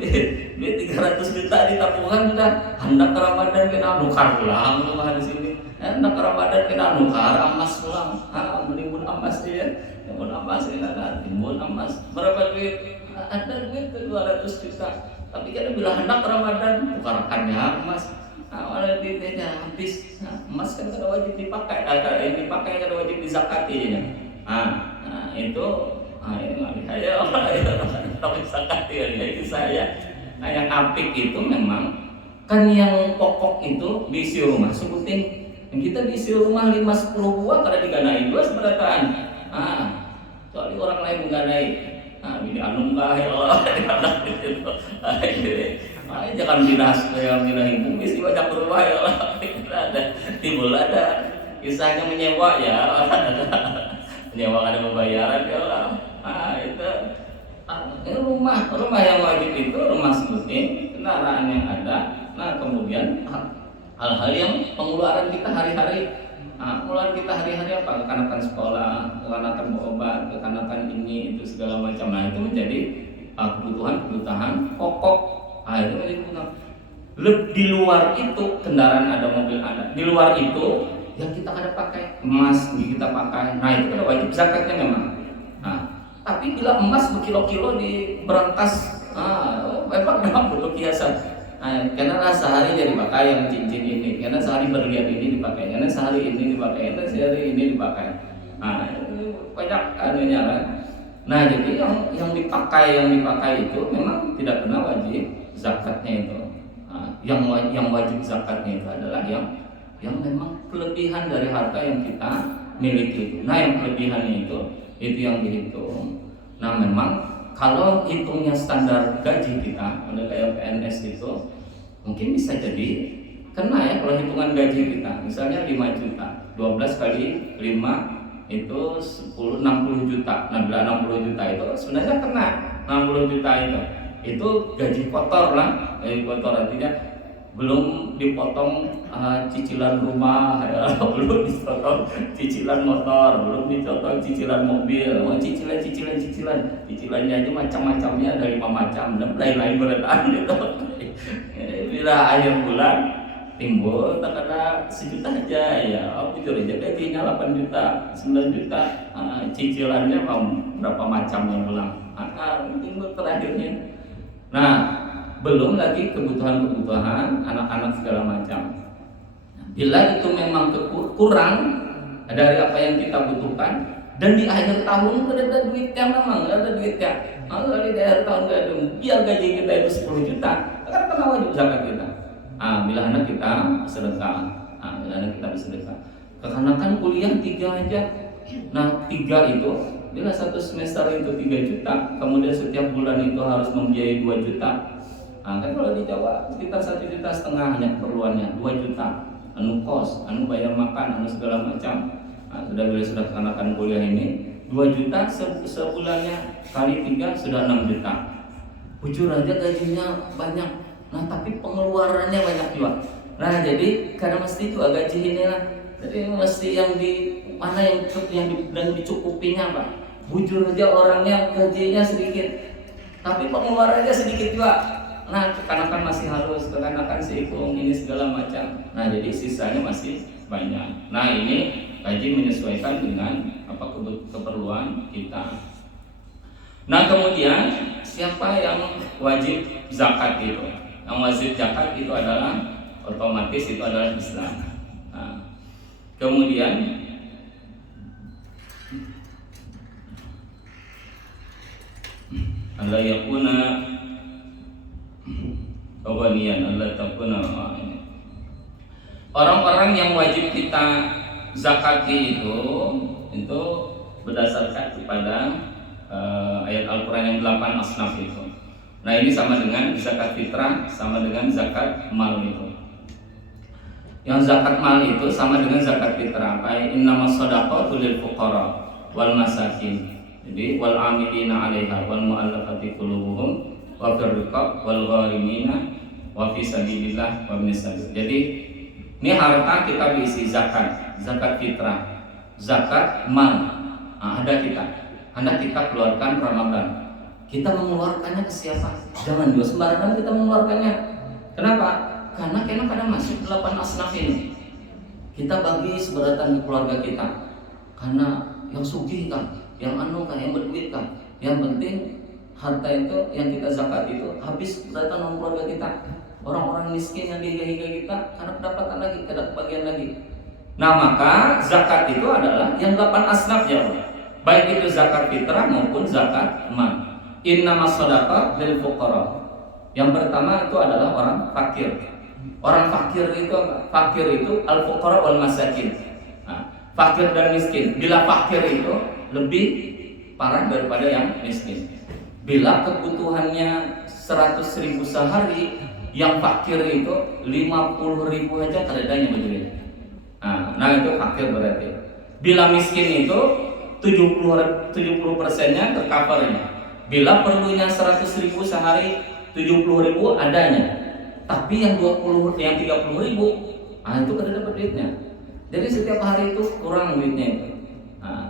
duit 300 juta di tabungan sudah hendak Ramadan kena nukar pulang rumah di sini. Hendak Ramadan kena nukar emas pulang, menimbun emas dia. Timbun emas timbun emas. Berapa duit? Ada duit 200 juta. Tapi kan bila hendak Ramadan tukarkannya emas. Malah duitnya habis. Emas kan kada wajib dipakai. Yang dipakai kada wajib dizakati. Itu tapi zakati itu saya. Nah yang apik itu memang kan yang pokok itu diisi rumah sebutin. Yang kita diisi rumah 5-10 buah kada diganai 2 seberataan. Soalnya orang lain mengganai. Ini anum ya Allah. Jangan binahi bumi sih banyak berubah ya Allah. Ada timbul ada kisahnya menyewa ya. Menyewa ada pembayaran ya Allah. Itu rumah yang wajib itu rumah sebutin, kendaraan yang ada. Nah kemudian hal-hal yang pengeluaran kita hari-hari. Pengeluaran kita hari-hari apa? Kekanakan sekolah, kekanakan berobat, kekanakan ini itu segala macam. Nah itu menjadi kebutuhan pokok. Itu menjadi kebutuhan. Di luar itu kendaraan ada, mobil ada. Di luar itu yang kita kada pakai, emas kita pakai. Nah itu kada wajib zakatnya memang. Tapi bila emas berkilo-kilo di berangkas, memang butuh kiasan. Karena sehari jadi pakai yang cincin ini, karena sehari berlian ini dipakai, karena sehari ini dipakai, karena sehari ini dipakai. Banyak anunya kan. Nah jadi yang dipakai itu memang tidak kena wajib zakatnya itu. Yang wajib zakatnya itu adalah yang memang kelebihan dari harta yang kita miliki itu. Nah yang kelebihannya itu yang dihitung. Nah memang kalau hitungnya standar gaji kita, udah kayak PNS itu, mungkin bisa jadi kena ya kalau hitungan gaji kita. Misalnya 5 juta, 12 kali 5 itu 60 juta. Nah bila 60 juta itu sebenarnya kena 60 juta itu. Itu gaji kotor lah, gaji kotor artinya belum dipotong cicilan rumah, belum dipotong cicilan motor, belum dipotong cicilan mobil, cicilannya aja macam-macamnya ada 5 macam dan lain-lain beretan gitu. Bila akhir bulan timbul tak ada 1 juta aja ya, jujur aja gajinya 8 juta, 9 juta, cicilannya berapa macam yang ulang, timbul terakhirnya. Nah belum lagi kebutuhan anak-anak segala macam. Bila itu memang kurang dari apa yang kita butuhkan, Dan di akhir tahun gak ada duitnya, memang gak ada duitnya. Kalau di akhir tahun gak ada, biar gaji kita itu 10 juta, kan kena wajib zakat kita. Bila anak kita sedekah, bila anak kita bersedekah. Kekanak-kanakan kuliah 3 aja. Nah 3 itu, bila 1 semester itu 3 juta, kemudian setiap bulan itu harus membiayai 2 juta. Kan kalau di Jawa sekitar 1,5 juta hanya keperluannya, 2 juta. Anu kos, anu bayar makan, anu segala macam. Sudah kekanak-kanakan kuliah ini 2 juta sebulannya kali 3 sudah 6 juta. Bujur aja gajinya banyak. Nah tapi pengeluarannya banyak juga. Nah jadi karena mesti itu gaji ini lah. Jadi mesti yang di mana yang dicukupinya Pak. Bujur aja orangnya gajinya sedikit, tapi pengeluarannya sedikit juga. Nah kekanakan masih halus, kekanakan seikung ini segala macam. Nah jadi sisanya masih banyak. Nah ini gaji menyesuaikan dengan apa keperluan kita. Nah kemudian siapa yang wajib zakat itu? Yang wajib zakat itu adalah otomatis itu adalah Islam. Nah, kemudian Allah yakuna ghaniyan, Allah takuna. Orang-orang yang wajib kita zakati itu berdasarkan kepada ayat Al-Quran yang 8 asnaf itu. Nah ini sama dengan zakat fitrah, sama dengan zakat mal itu. Yang zakat mal itu sama dengan zakat fitrah. Innamas shadaqatu lil fuqara wal masakin. Jadi wal amilina 'alaiha wal mu'allafati qulubuhum wa fir riqab wal gharimina wa fi sabilillah wa ibnis sabil. Jadi ini harta kita diisi zakat, zakat fitrah, zakat mal. Ada kita. Anda kita keluarkan Ramadan. Kita mengeluarkannya ke siapa? Jangan juga sembarangan kita mengeluarkannya. Kenapa? Karena kadang masuk 8 asnaf ini. Kita bagi seberatan di keluarga kita. Karena yang sugih kan, yang yang berduit kan. Yang penting harta itu yang kita zakat itu habis seberatan sama keluarga kita. Orang-orang miskin yang dihiga-higa kita karena pendapatan lagi, ada kebagian lagi. Nah maka zakat itu adalah yang 8 asnaf ya Allah. Baik itu zakat fitrah maupun zakat mal. Innamas shadaqat lil fuqara. Yang pertama itu adalah orang fakir. Orang fakir itu al fuqara wal masakin. Fakir dan miskin. Bila fakir itu lebih parah daripada yang miskin. Bila kebutuhannya 100.000 sehari, yang fakir itu 50.000 aja keredanya begitu. Nah itu fakir berarti. Bila miskin itu 70%-nya tercovernya. Bila perlunya 100.000 sehari, 70.000 adanya. Tapi yang 30.000, itu kada dapat duitnya. Jadi setiap hari itu kurang duitnya itu.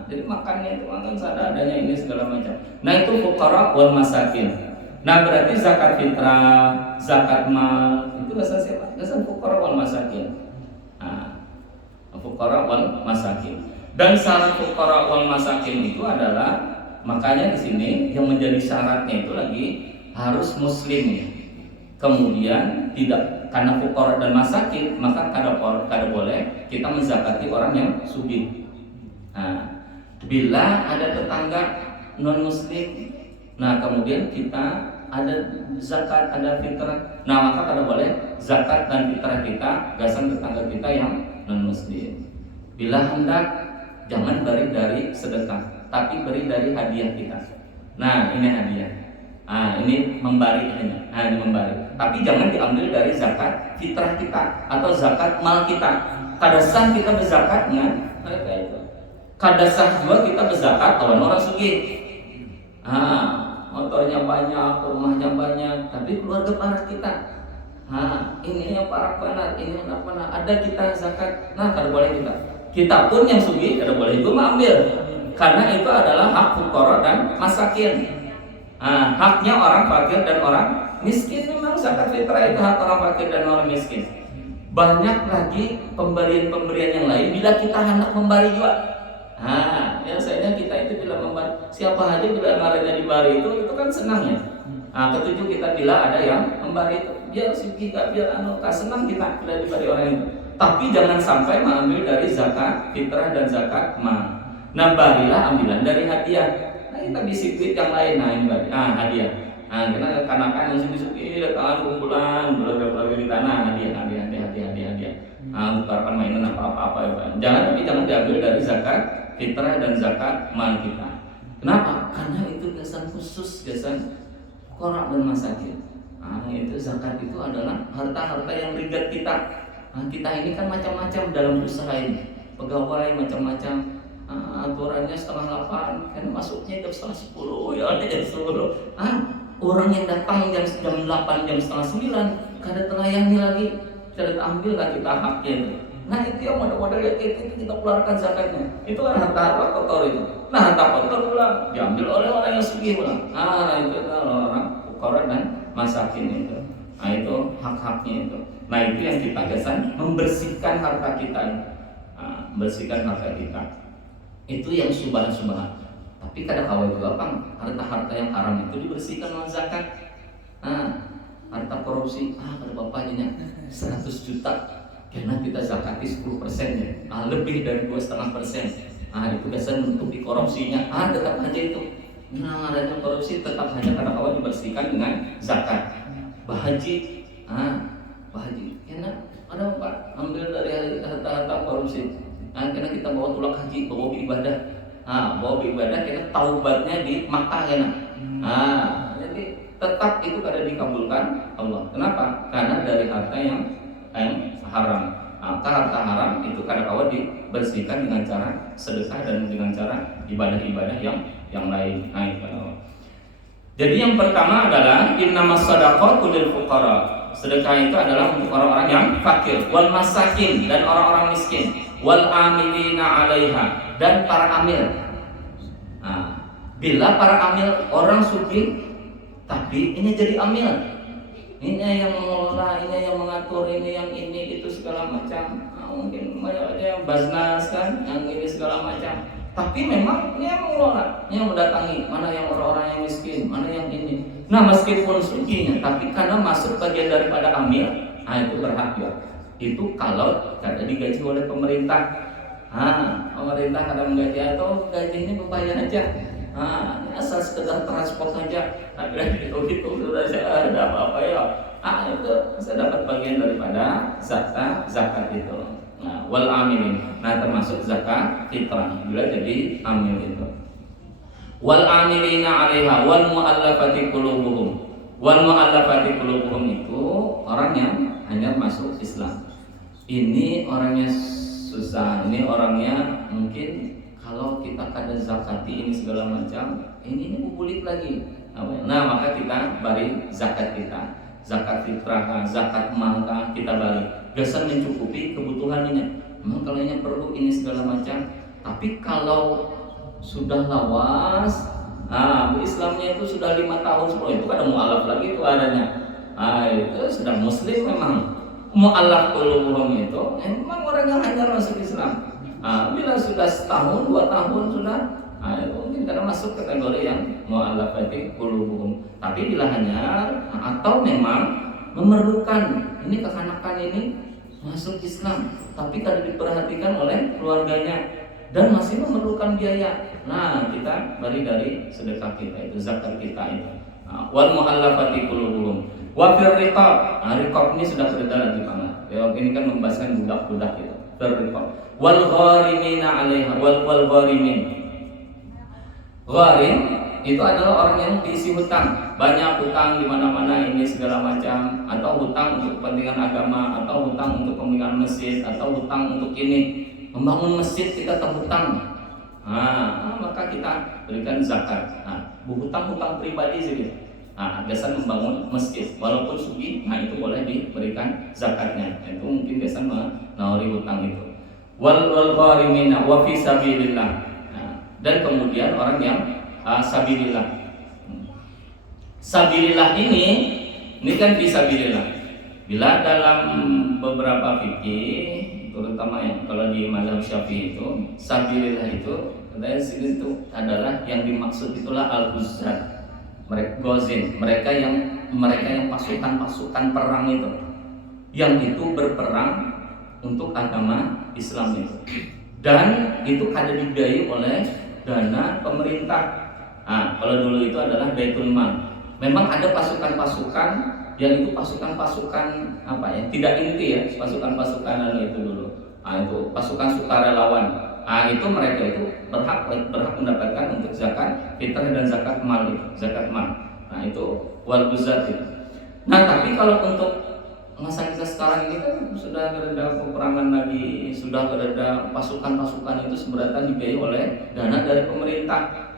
Jadi makannya itu makan seadanya ini segala macam. Nah itu fuqara wal masakin. Nah berarti zakat fitrah, zakat mal itu dasar siapa? Dasar fuqara wal masakin. Fuqara wal masakin. Dan syarat fuqara wal masakin itu adalah, makanya di sini yang menjadi syaratnya itu lagi harus muslim. Kemudian tidak, karena fuqara dan masakin maka kada boleh kita menzakati orang yang sugih. Bila ada tetangga non muslim, nah kemudian kita ada zakat, ada fitrah, nah maka kada boleh zakat dan fitrah kita gasan tetangga kita yang non muslim. Bila hendak, jangan beri dari sedekah, tapi beri dari hadiah kita. Nah ini hadiah. Ini membari hanya. Ini membari. Tapi jangan diambil dari zakat fitrah kita atau zakat mal kita. Kada sah kita berzakatnya mereka itu. Kada sah juga kita berzakat lawan orang sugih. Motornya banyak, rumahnya banyak, tapi keluarga parah kita. Ini yang parah benar, ini yang apa? Ada kita zakat. Nah kada boleh kita. Kita pun yang sugih kada boleh itu mengambil. Karena itu adalah hak fuqara dan masakin. Haknya orang fakir dan orang miskin. Memang zakat fitrah itu hak orang fakir dan orang miskin. Banyak lagi pemberian-pemberian yang lain bila kita hendak memberi juga. Biasanya kita itu bila memberi, siapa aja bila marahnya dibari itu kan senangnya. Ketujuh kita bila ada yang memberi itu, biar kita biar senang kita bila diberi orang itu. Tapi jangan sampai mengambil dari zakat fitrah dan zakat mal. Nah barilah ambilan dari hadiah. Nah kita bisi duit yang lain, nah ini bari, hadiah. Nah kita kanakan yang suki-suki datang kumpulan, belar di tanah, hadiah. Bukan mainan apa-apa ya Pak. Jangan diambil dari zakat fitrah dan zakat mal kita. Kenapa? Karena itu gasan khusus, gasan korak dan masakin. Itu zakat itu adalah harta-harta yang rigat kita. Kita ini kan macam-macam dalam usaha ini, pegawai macam-macam. Aturannya 7:30, kan masuknya jam 7:30, ya ada jam 10. Orang yang datang jam 8, jam 8:30, kada terlayani lagi, kada ambil lagi tahapnya itu. Nah itu yang model-model itu kita keluarkan zakatnya. Itu kan harta-harta kotor itu. Nah harta kotor pula diambil oleh orang yang sugih pula. Itu kalau orang fuqara dan masakin itu. Nah itu hak-haknya itu. Nah itu yang kita kesan membersihkan harta kita. Membersihkan harta kita. Itu yang subhan. Tapi kadang awal juga Bang, harta-harta yang haram itu dibersihkan oleh zakat. Harta korupsi, kada bapaknya 100 juta. Karena kita zakati 10% ya. Lebih dari 2,5%. Itu biasa menutupi korupsinya. Tetap aja itu. Adanya korupsi tetap saja kadang awal dibersihkan dengan zakat. Bahaji, karena ada Pak, ambil dari harta-harta korupsi. Karena kita bawa tulak haji, bawa ibadah. Bawa ibadah kita taubatnya di Makkah kan. Jadi tetap itu kada dikabulkan Allah. Kenapa? Karena dari harta yang haram. Harta haram itu kadang-kadang dibersihkan dengan cara sedekah dan dengan cara ibadah-ibadah yang lain. Jadi yang pertama adalah innamas shadaqatu lil fuqara. Sedekah itu adalah untuk orang-orang yang fakir, wal masakin dan orang-orang miskin, wal amilina 'alaiha dan para amil. Bila para amil orang sugih tapi ini jadi amil, ini yang mengelola, ini yang mengatur, ini yang ini itu segala macam. Mungkin ada yang basnas kan, yang ini segala macam. Tapi memang ini yang mengelola, yang mendatangi mana yang orang-orang yang miskin, mana yang ini. Nah meskipun sugihnya, tapi karena masuk bagian daripada amil, itu berhak ya. Itu kalau kada digaji oleh pemerintah. Pemerintah kadang menggaji atau gajinya membayar aja. Asal sekedar transport saja. Itu sudah saya ada apa-apa ya. Itu saya dapat bagian daripada zakat itu. Wal amilin. Termasuk zakat fitrah. Bila jadi amil itu. Wal amilina 'alaiha wal mu'allafati qulubuhum. Wal mu'allafati qulubuhum itu orang yang hanya masuk Islam. Ini orangnya susah, ini orangnya mungkin kalau kita kada zakati ini segala macam, ini bubulik lagi. Maka kita bari zakat kita, zakat fitrah, zakat malka kita bari. Biasa mencukupi kebutuhan ini. Memang kalau yang perlu ini segala macam. Tapi kalau sudah lawas, Islamnya itu sudah 5 tahun 10 itu kada mu'alaf lagi itu adanya. Itu sudah muslim memang. Mu'alaf qulubuhum itu memang orang yang hanya masuk Islam. Bila sudah setahun 2 tahun sudah, itu mungkin karena masuk kategori yang mu'allafati qulubuhum. Tapi bila hanya atau memang memerlukan ini kekanakan ini masuk Islam, tapi kada diperhatikan oleh keluarganya dan masih memerlukan biaya. Kita balik dari sedekah kita itu, zakat kita itu. Wal mu'allafati qulubuhum. Wa fir riqab. Riqab ini sudah beredar di mana? Ini kan membahaskan budak-budak itu. Riqab. Wal gharimina 'alaiha wal gharimin. Gharim itu adalah orang yang diisi hutang, banyak hutang di mana-mana ini segala macam, atau hutang untuk kepentingan agama, atau hutang untuk pembangunan masjid, atau hutang untuk ini membangun masjid kita terhutang. Maka kita berikan zakat. Hutang-hutang pribadi sih. Biasa membangun masjid, walaupun sugih, itu boleh diberikan zakatnya. Itu mungkin biasa menawari hutang itu. Wal gharimina wa fi sabilillah. Dan kemudian orang yang sabilillah. Sabilillah ini kan fi sabilillah. Bila dalam beberapa fikih, terutama yang kalau di mazhab Syafi'i itu, sabilillah itu adalah yang dimaksud itulah al-ghuzzat. Mereka yang pasukan perang itu, yang itu berperang untuk agama Islam itu. dan itu kada dibiayai oleh dana pemerintah. Nah, kalau dulu itu adalah Baitul Mal. Memang ada pasukan-pasukan yang itu pasukan-pasukan apa ya, tidak inti ya, pasukan-pasukan itu dulu. Nah, itu pasukan sukarelawan. Nah, itu mereka itu berhak mendapatkan untuk zakat fitrah dan zakat mal, zakat mal. Nah, itu wal buzat itu. Nah, tapi kalau untuk masa kita sekarang ini kan sudah ada peperangan lagi, sudah ada pasukan-pasukan itu sebenarnya dibiayai oleh dana dari pemerintah.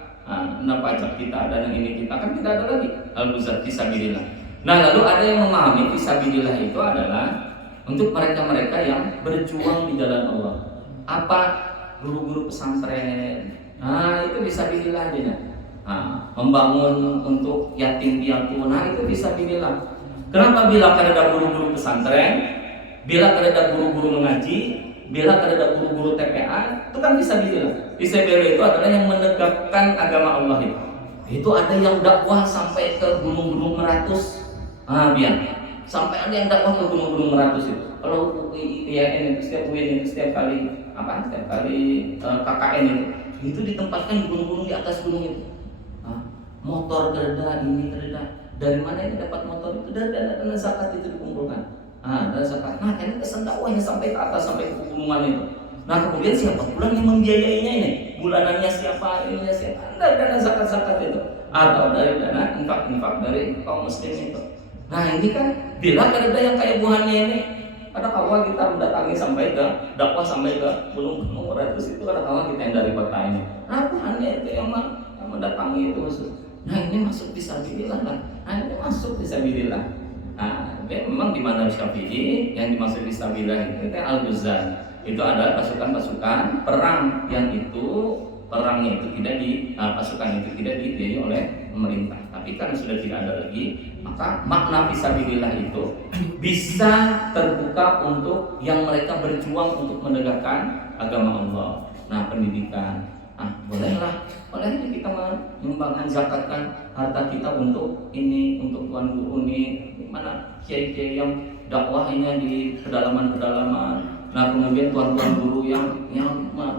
Nah, pajak kita, dana ini kita kan tidak ada lagi al-buzat fisabilillah. Nah, lalu ada yang memahami fisabilillah itu adalah untuk mereka-mereka yang berjuang di jalan Allah. Apa? Guru-guru pesantren. Nah, itu fisabilillah aja. Nah, membangun untuk yatim piatu. Nah, itu fisabilillah. Kenapa bila ada guru-guru pesantren, bila ada guru-guru mengaji, bila ada guru-guru TPA, itu kan fisabilillah. Fisabilillah itu adalah yang menegakkan agama Allah itu. Itu ada yang dakwah sampai ke gunung-gunung Meratus. Biar sampai ada yang dakwah ke gunung-gunung Meratus itu. Kalau IAIN itu setiap kali KKN itu ditempatkan gunung-gunung di atas gunung itu. Motor kereda ini kereda. Dari mana ini dapat motor itu? Dari dana zakat itu dikumpulkan. Dana zakat. Nah, ini kesan dakwahnya sampai ke atas, sampai ke pegunungan itu. Nah, kemudian siapa pula yang membiayainya ini? Bulanannya siapa? Ininya siapa? Dari dana zakat itu, atau dari dana infak dari kaum muslim itu. Nah, ini kan bila ada yang kayak buahnya ini, ada kawan kita mendatangi sampai ke dakwah sampai ke gunung Meratus itu, ada kawan kita yang dari kota ini. Nah, buahnya itu yang mendatangi itu khusus. Nah, ini masuk fisabilillah kan? Nah, ini masuk fisabilillah. Nah, memang di mazhab Syafi'i yang dimaksud fisabilillah itu al-buzat. Itu adalah pasukan-pasukan perang yang itu perangnya itu pasukan itu tidak dibiayai oleh pemerintah. Tapi karena sudah tidak ada lagi, maka makna fisabilillah itu bisa terbuka untuk yang mereka berjuang untuk menegakkan agama Allah. Nah, pendidikan. Bolehlah kita menyumbangkan zakatkan harta kita untuk ini, untuk tuan guru ini, mana kiai-kiai yang dakwahnya di pedalaman-pedalaman. Nah, kemudian tuan-tuan guru yang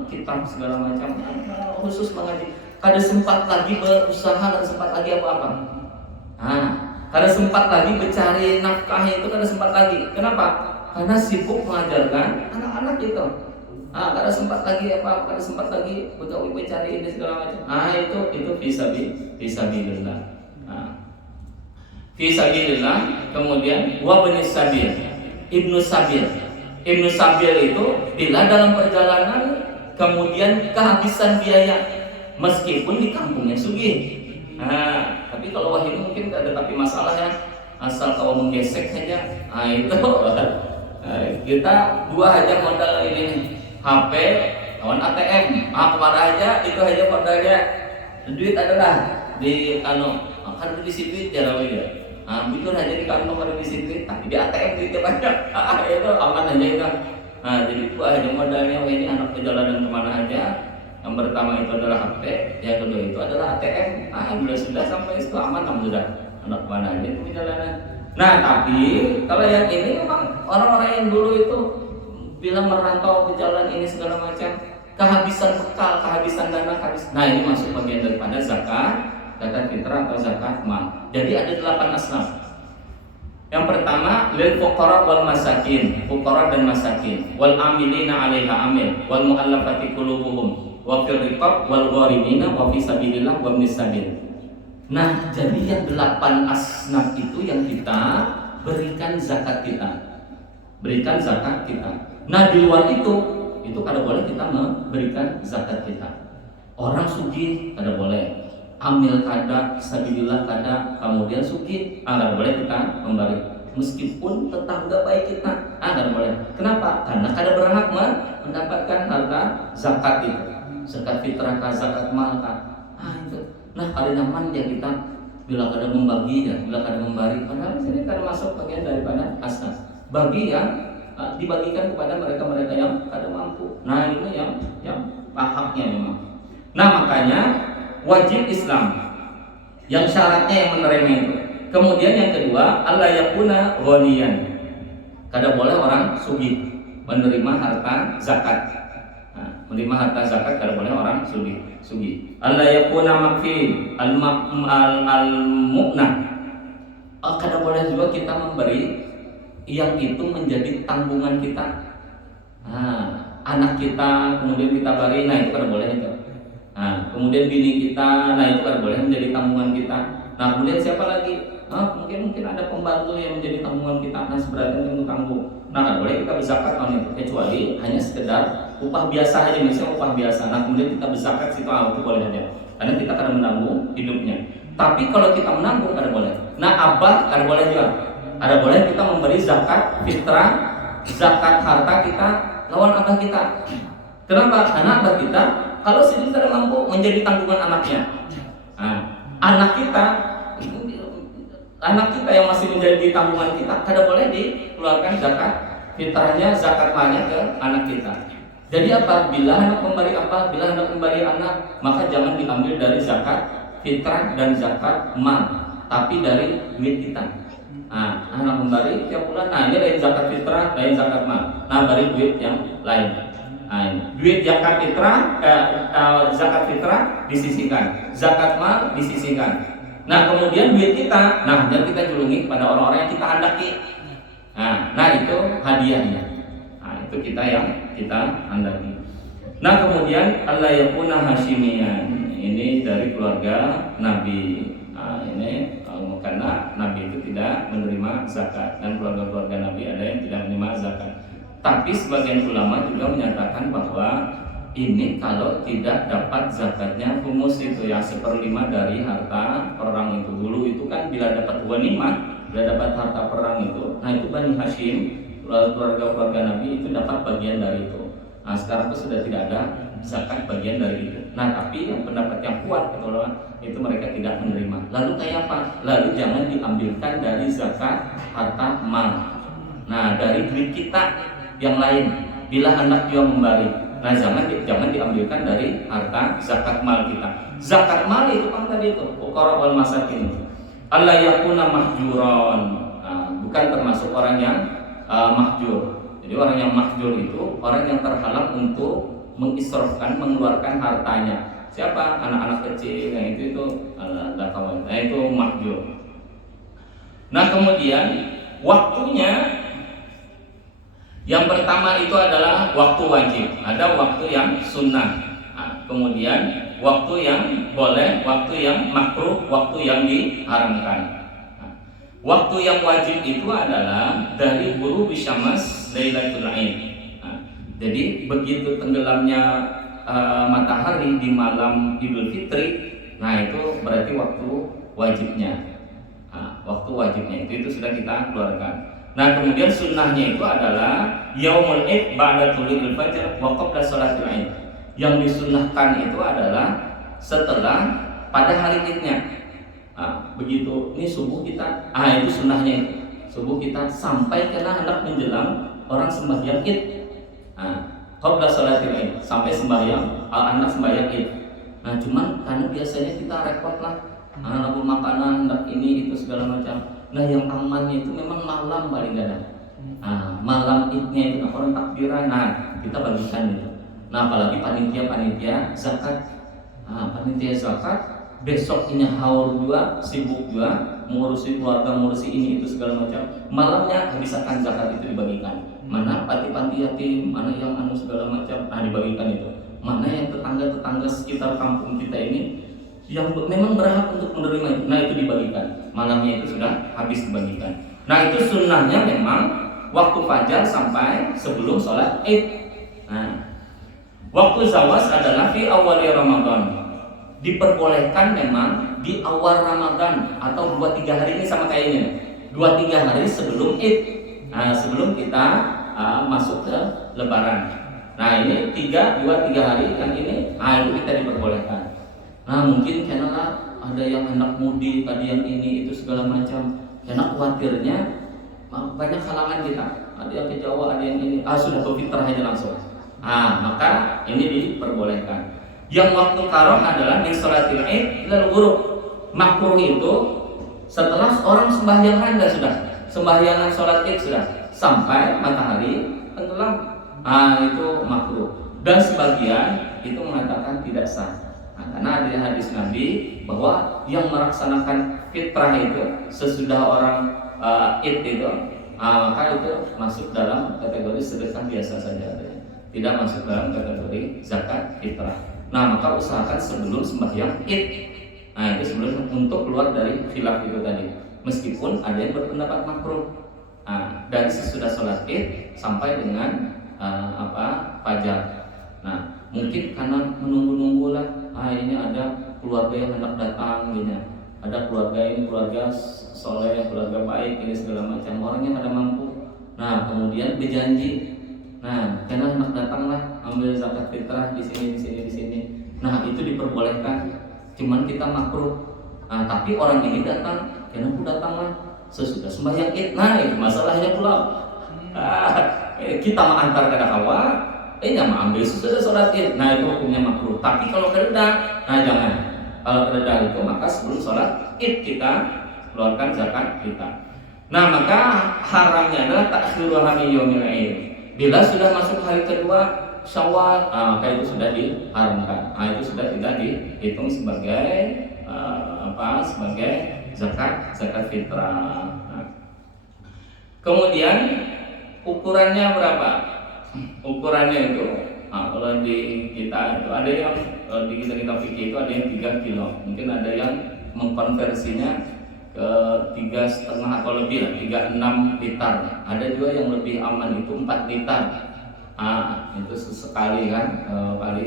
kitab segala macam, khusus mengaji. Kada sempat lagi berusaha, kada sempat lagi apa-apa. Kada sempat lagi mencari nafkah itu, kada sempat lagi. Kenapa? Karena sibuk mengajarkan anak-anak itu. Kada sempat lagi kada sempat lagi begawi mencari ini segala macam. Itu fisabilillah. Fisabilillah. Kemudian wa ibnu sabil. Ibnu sabil itu bila dalam perjalanan kemudian kehabisan biaya meskipun di kampungnya sugih. Tapi kalau wahyu mungkin tidak ada tapi masalah ya. Asal kau menggesek saja. Itu kita dua aja modal ini. HP, kawan ATM, kemana aja itu aja modalnya. Duit adalah di kan di duit ya rawi ya. Bikin aja di kantong ada duit, tapi di ATM duitnya banyak. Itu aman aja itu. Jadi itu aja modalnya. Ini anak perjalanan kemana aja. Yang pertama itu adalah HP, yang kedua itu adalah ATM. Sudah sampai itu aman sudah. Anak kemana aja itu perjalanan. Nah, tapi kalau yang ini memang orang-orang yang dulu itu bila merantau ke jalan ini segala macam, kehabisan bekal, kehabisan dana, Nah, ini masuk bagian daripada zakat fitrah atau zakat mal. Jadi ada 8 asnaf. Yang pertama, lil fuqara wal masakin, fuqara dan masakin, wal amilina 'alaiha amil, wal mu'allafati qulubuhum, wa fil riqab wal gharimina wa fi sabilillah wa ibnis sabil. Nah, jadi yang 8 asnaf itu yang kita berikan zakat kita. Nah, di luar itu kada boleh kita memberikan zakat kita. Orang sugih kada boleh, amil kada, sabilillah kada, kemudian sugih kada boleh kita memberi. Meskipun tetangga baik kita, kada boleh. Kenapa? Karena kada berhak mendapatkan harta zakat itu. Zakat fitrah, zakat mal itu. Nah, kada nyaman ya kita bila kada membagi ya, bila kada memberi. Padahal ini kada masuk bagian daripada asnaf. Bagi yang dibagikan kepada mereka-mereka yang kada mampu. Nah, ini yang haknya memang. Nah, makanya wajib Islam yang syaratnya yang menerima itu. Kemudian yang kedua, alla yakuna ghaniyan. Kada boleh orang sugih menerima harta zakat. Menerima harta zakat kada boleh orang sugih. Allah yakuna makfi al-mu'nah. Kada boleh juga kita memberi yang itu menjadi tanggungan kita. Anak kita kemudian kita beri, nah itu kada boleh itu. Kemudian bini kita, nah itu kada boleh menjadi tanggungan kita. Nah kemudian siapa lagi? Mungkin ada pembantu yang menjadi tanggungan kita, nah sebenarnya untuk tanggung. Nah kada boleh kita berzakat on itu, kecuali hanya sekedar upah biasa aja, misalnya upah biasa. Nah kemudian kita berzakat situ, itu boleh aja, karena kita kada menanggung hidupnya. Tapi kalau kita menanggung kada boleh. Nah abah kada boleh juga. Kada boleh kita memberi zakat fitrah, zakat harta kita lawan abah kita. Kenapa? Karena abah kita kalau sendiri kada mampu menjadi tanggungan anaknya. Anak kita yang masih menjadi tanggungan kita kada boleh dikeluarkan zakat fitrahnya, zakat malnya ke anak kita. Jadi apa? Bila hendak memberi apa? Bila hendak memberi anak, maka jangan diambil dari zakat fitrah dan zakat mal, tapi dari duit kita. Anak memberi tiap bulan, ini lain zakat fitrah, lain zakat mal. Beri duit yang lain. Duit zakat fitrah disisihkan, zakat mal disisihkan. Kemudian duit kita, dan kita julungi pada orang-orang yang kita handaki. Itu hadiahnya. Itu kita yang kita handaki. Kemudian Allah yakuna hasyimiyan. Ini dari keluarga Nabi. Ini karena Nabi itu tidak menerima zakat, dan keluarga-keluarga Nabi ada yang tidak menerima zakat. Tapi sebagian ulama juga menyatakan bahwa ini kalau tidak dapat zakatnya humus itu yang 1/5 dari harta perang itu. Dulu itu kan bila dapat ghanimah, bila dapat harta perang itu, itu Bani Hashim, keluarga-keluarga Nabi itu dapat bagian dari itu. Sekarang itu sudah tidak ada zakat bagian dari itu. Tapi yang pendapat yang kuat itu mereka tidak menerima. Lalu kayak apa? Lalu jangan diambilkan dari zakat harta mal. Dari duit kita yang lain bila hendak dia memberi. Jangan diambilkan dari harta zakat mal kita. Zakat mal itu kan tadi itu fuqara wal masakin. Allah yakuna mahjuron. Bukan termasuk orang yang mahjur. Jadi orang yang mahjur itu orang yang terhalang untuk mengisrafkan, mengeluarkan hartanya. Siapa? Anak-anak kecil yang itu kawan. Itu mahjur. Kemudian waktunya yang pertama itu adalah waktu wajib. Ada waktu yang sunnah. Kemudian waktu yang boleh, waktu yang makruh, waktu yang diharamkan. Waktu yang wajib itu adalah dari ghurubi syams lailatul Aid. Jadi begitu tenggelamnya matahari di malam Idul Fitri, itu berarti waktu wajibnya. Waktu wajibnya itu sudah kita keluarkan. Kemudian sunnahnya itu adalah yaumul id ba'da tulu'il fajr wa qabla sholatil id. Yang disunnahkan itu adalah setelah pada hari idnya. Begitu ini subuh kita, itu sunnahnya itu. Subuh kita sampai kena hendak menjelang orang sembahyang id. Qabla sholatil id, sampai sembahyang anak sembahyang id. Cuman karena biasanya kita repot lah. Lalu makanan hendak ini itu segala macam. Yang aman itu memang malam paling kadang. Malam idnya itu orang takbiran, kita bagikan itu. Apalagi panitia zakat. Panitia zakat besok ini haur juga, sibuk juga, mengurusi keluarga, mengurusi ini itu segala macam. Malamnya habiskan zakat itu dibagikan. Mana panti-panti yatim, mana yang segala macam, dibagikan itu. Mana yang tetangga-tetangga sekitar kampung kita ini yang memang berhak untuk menerima itu, itu dibagikan. Malamnya itu sudah habis dibagikan. Itu sunnahnya memang waktu fajar sampai sebelum sholat id. Waktu zawas adalah fi awali Ramadan. Diperbolehkan memang di awal Ramadan atau 2-3 hari ini sama kayak ini. 2-3 hari sebelum id. Sebelum kita masuk ke lebaran. Ini 2-3 hari yang ini, itu kita diperbolehkan. Mungkin karena ada yang hendak mudik, ada yang ini itu segala macam. Karena khawatirnya banyak halangan kita. Ada yang ke Jawa, ada yang ini. Sudah berfitrah aja langsung. Maka ini diperbolehkan. Yang waktu karoh adalah di sholatil id lalu ghurub. Makruh itu setelah orang sembahyang randa sudah. Sembahyangan sholat id sudah sampai matahari tenggelam. Itu makruh. Dan sebagian itu mengatakan tidak sah. Nah, karena ada hadis Nabi bahwa yang melaksanakan fitrah itu sesudah orang id itu, maka itu masuk dalam kategori sedekah biasa saja, tidak masuk dalam kategori zakat fitrah. Nah, maka usahakan sebelum sembahyang id. Nah, itu sebelum untuk keluar dari khilaf itu tadi. Meskipun ada yang berpendapat makruh. Nah, dari sesudah sholat id sampai dengan fajar. Nah, mungkin karena menunggu-nunggu lah. Ini ada keluarga yang hendak datang, gitu. Ada keluarga ini keluarga soleh, keluarga baik, ini segala macam. Orangnya pada mampu. Nah, kemudian berjanji. Nah, karena hendak datang lah, ambil zakat fitrah di sini. Nah, itu diperbolehkan. Cuman kita makruh. Nah, tapi orang ini datang, karena aku datang lah sesudah sembahyang id. Nah, itu masalahnya pula. Kita mengantar ke hawa, jangan ambil sesudah sholat id. Nah, itu hukumnya makruh. Tapi kalau keredah, nah jangan. Kalau keredah itu maka sebelum sholat id kita keluarkan zakat kita. Nah, maka haramnya adalah takhirul hari yaumil id. Bila sudah masuk hari kedua Syawal, maka itu sudah diharamkan. Nah, itu sudah tidak dihitung sebagai sebagai zakat fitrah. Nah, kemudian ukurannya berapa? Ukurannya itu, kalau di kita itu ada yang di kita fikih itu ada yang 3 kilo, mungkin ada yang mengkonversinya ke 3,5 atau lebih lah, 3,6 liter. Ada juga yang lebih aman itu 4 liter. Itu sekali kan,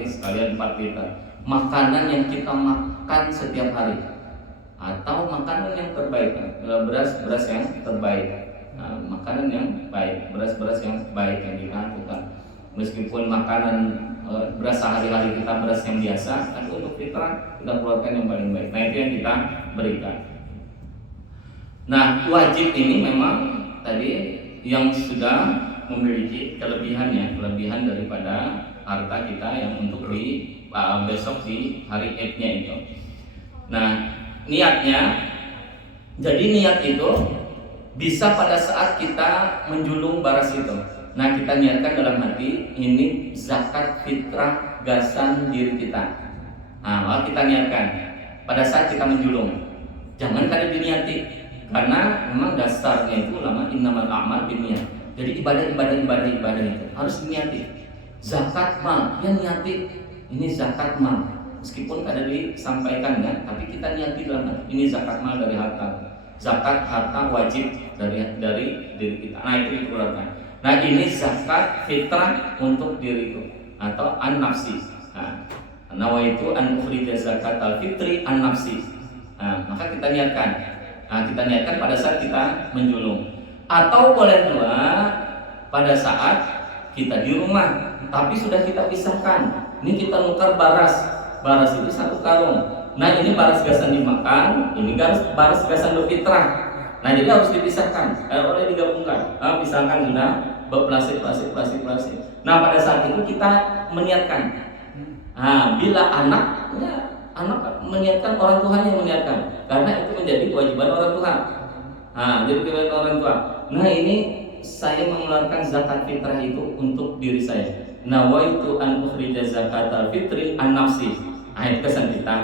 sekalian 4 liter. Makanan yang kita makan setiap hari atau makanan yang terbaik, beras yang terbaik. Makanan yang baik, beras yang baik yang kita lakukan. Meskipun makanan beras sehari-hari kita beras yang biasa, tapi untuk fitrah kita keluarkan yang paling baik. Nah, itu yang kita berikan. Nah, wajib ini memang tadi yang sudah memiliki kelebihan daripada harta kita yang untuk di besok di hari Id-nya itu. Nah, niatnya, jadi niat itu bisa pada saat kita menjulung baras itu. Nah, kita niatkan dalam hati ini zakat fitrah gasan diri kita. Nah, maka kita niatkan pada saat kita menjulung. Jangan kada diniati, karena memang dasarnya itu ulama innamal a'mal binniyat. Jadi ibadah itu harus diniati. Zakat mal, ya niati ini zakat mal. Meskipun kada disampaikan kan, tapi kita niati dalam hati ini zakat mal dari harta. Zakat harta wajib dari diri kita. Nah, itu dikeluarkan. Nah, ini zakat fitrah untuk diriku atau an-nafsi. Nah, nawaitu an ukhrija zakat al-fitri an-nafsi. Nah, maka kita niatkan. Nah, kita niatkan pada saat kita menjulung. Atau boleh juga pada saat kita di rumah, tapi sudah kita pisahkan. Ini kita nukar baras itu 1 karung. Nah, ini baras gasan dimakan, ini baras gasan berfitrah. Nah, jadi harus dipisahkan, boleh digabungkan. Pisahkan sudah berplastik. Nah, pada saat itu kita meniatkan. Nah, bila anak meniatkan, orang tuanya meniatkan, karena itu menjadi kewajiban orang tua. Nah, jadi kewajiban orang tua. Nah, ini saya mengeluarkan zakat fitrah itu untuk diri saya. Nawaitu an ukhrija zakatal fitri an nafsi. Nah, itu kesan kita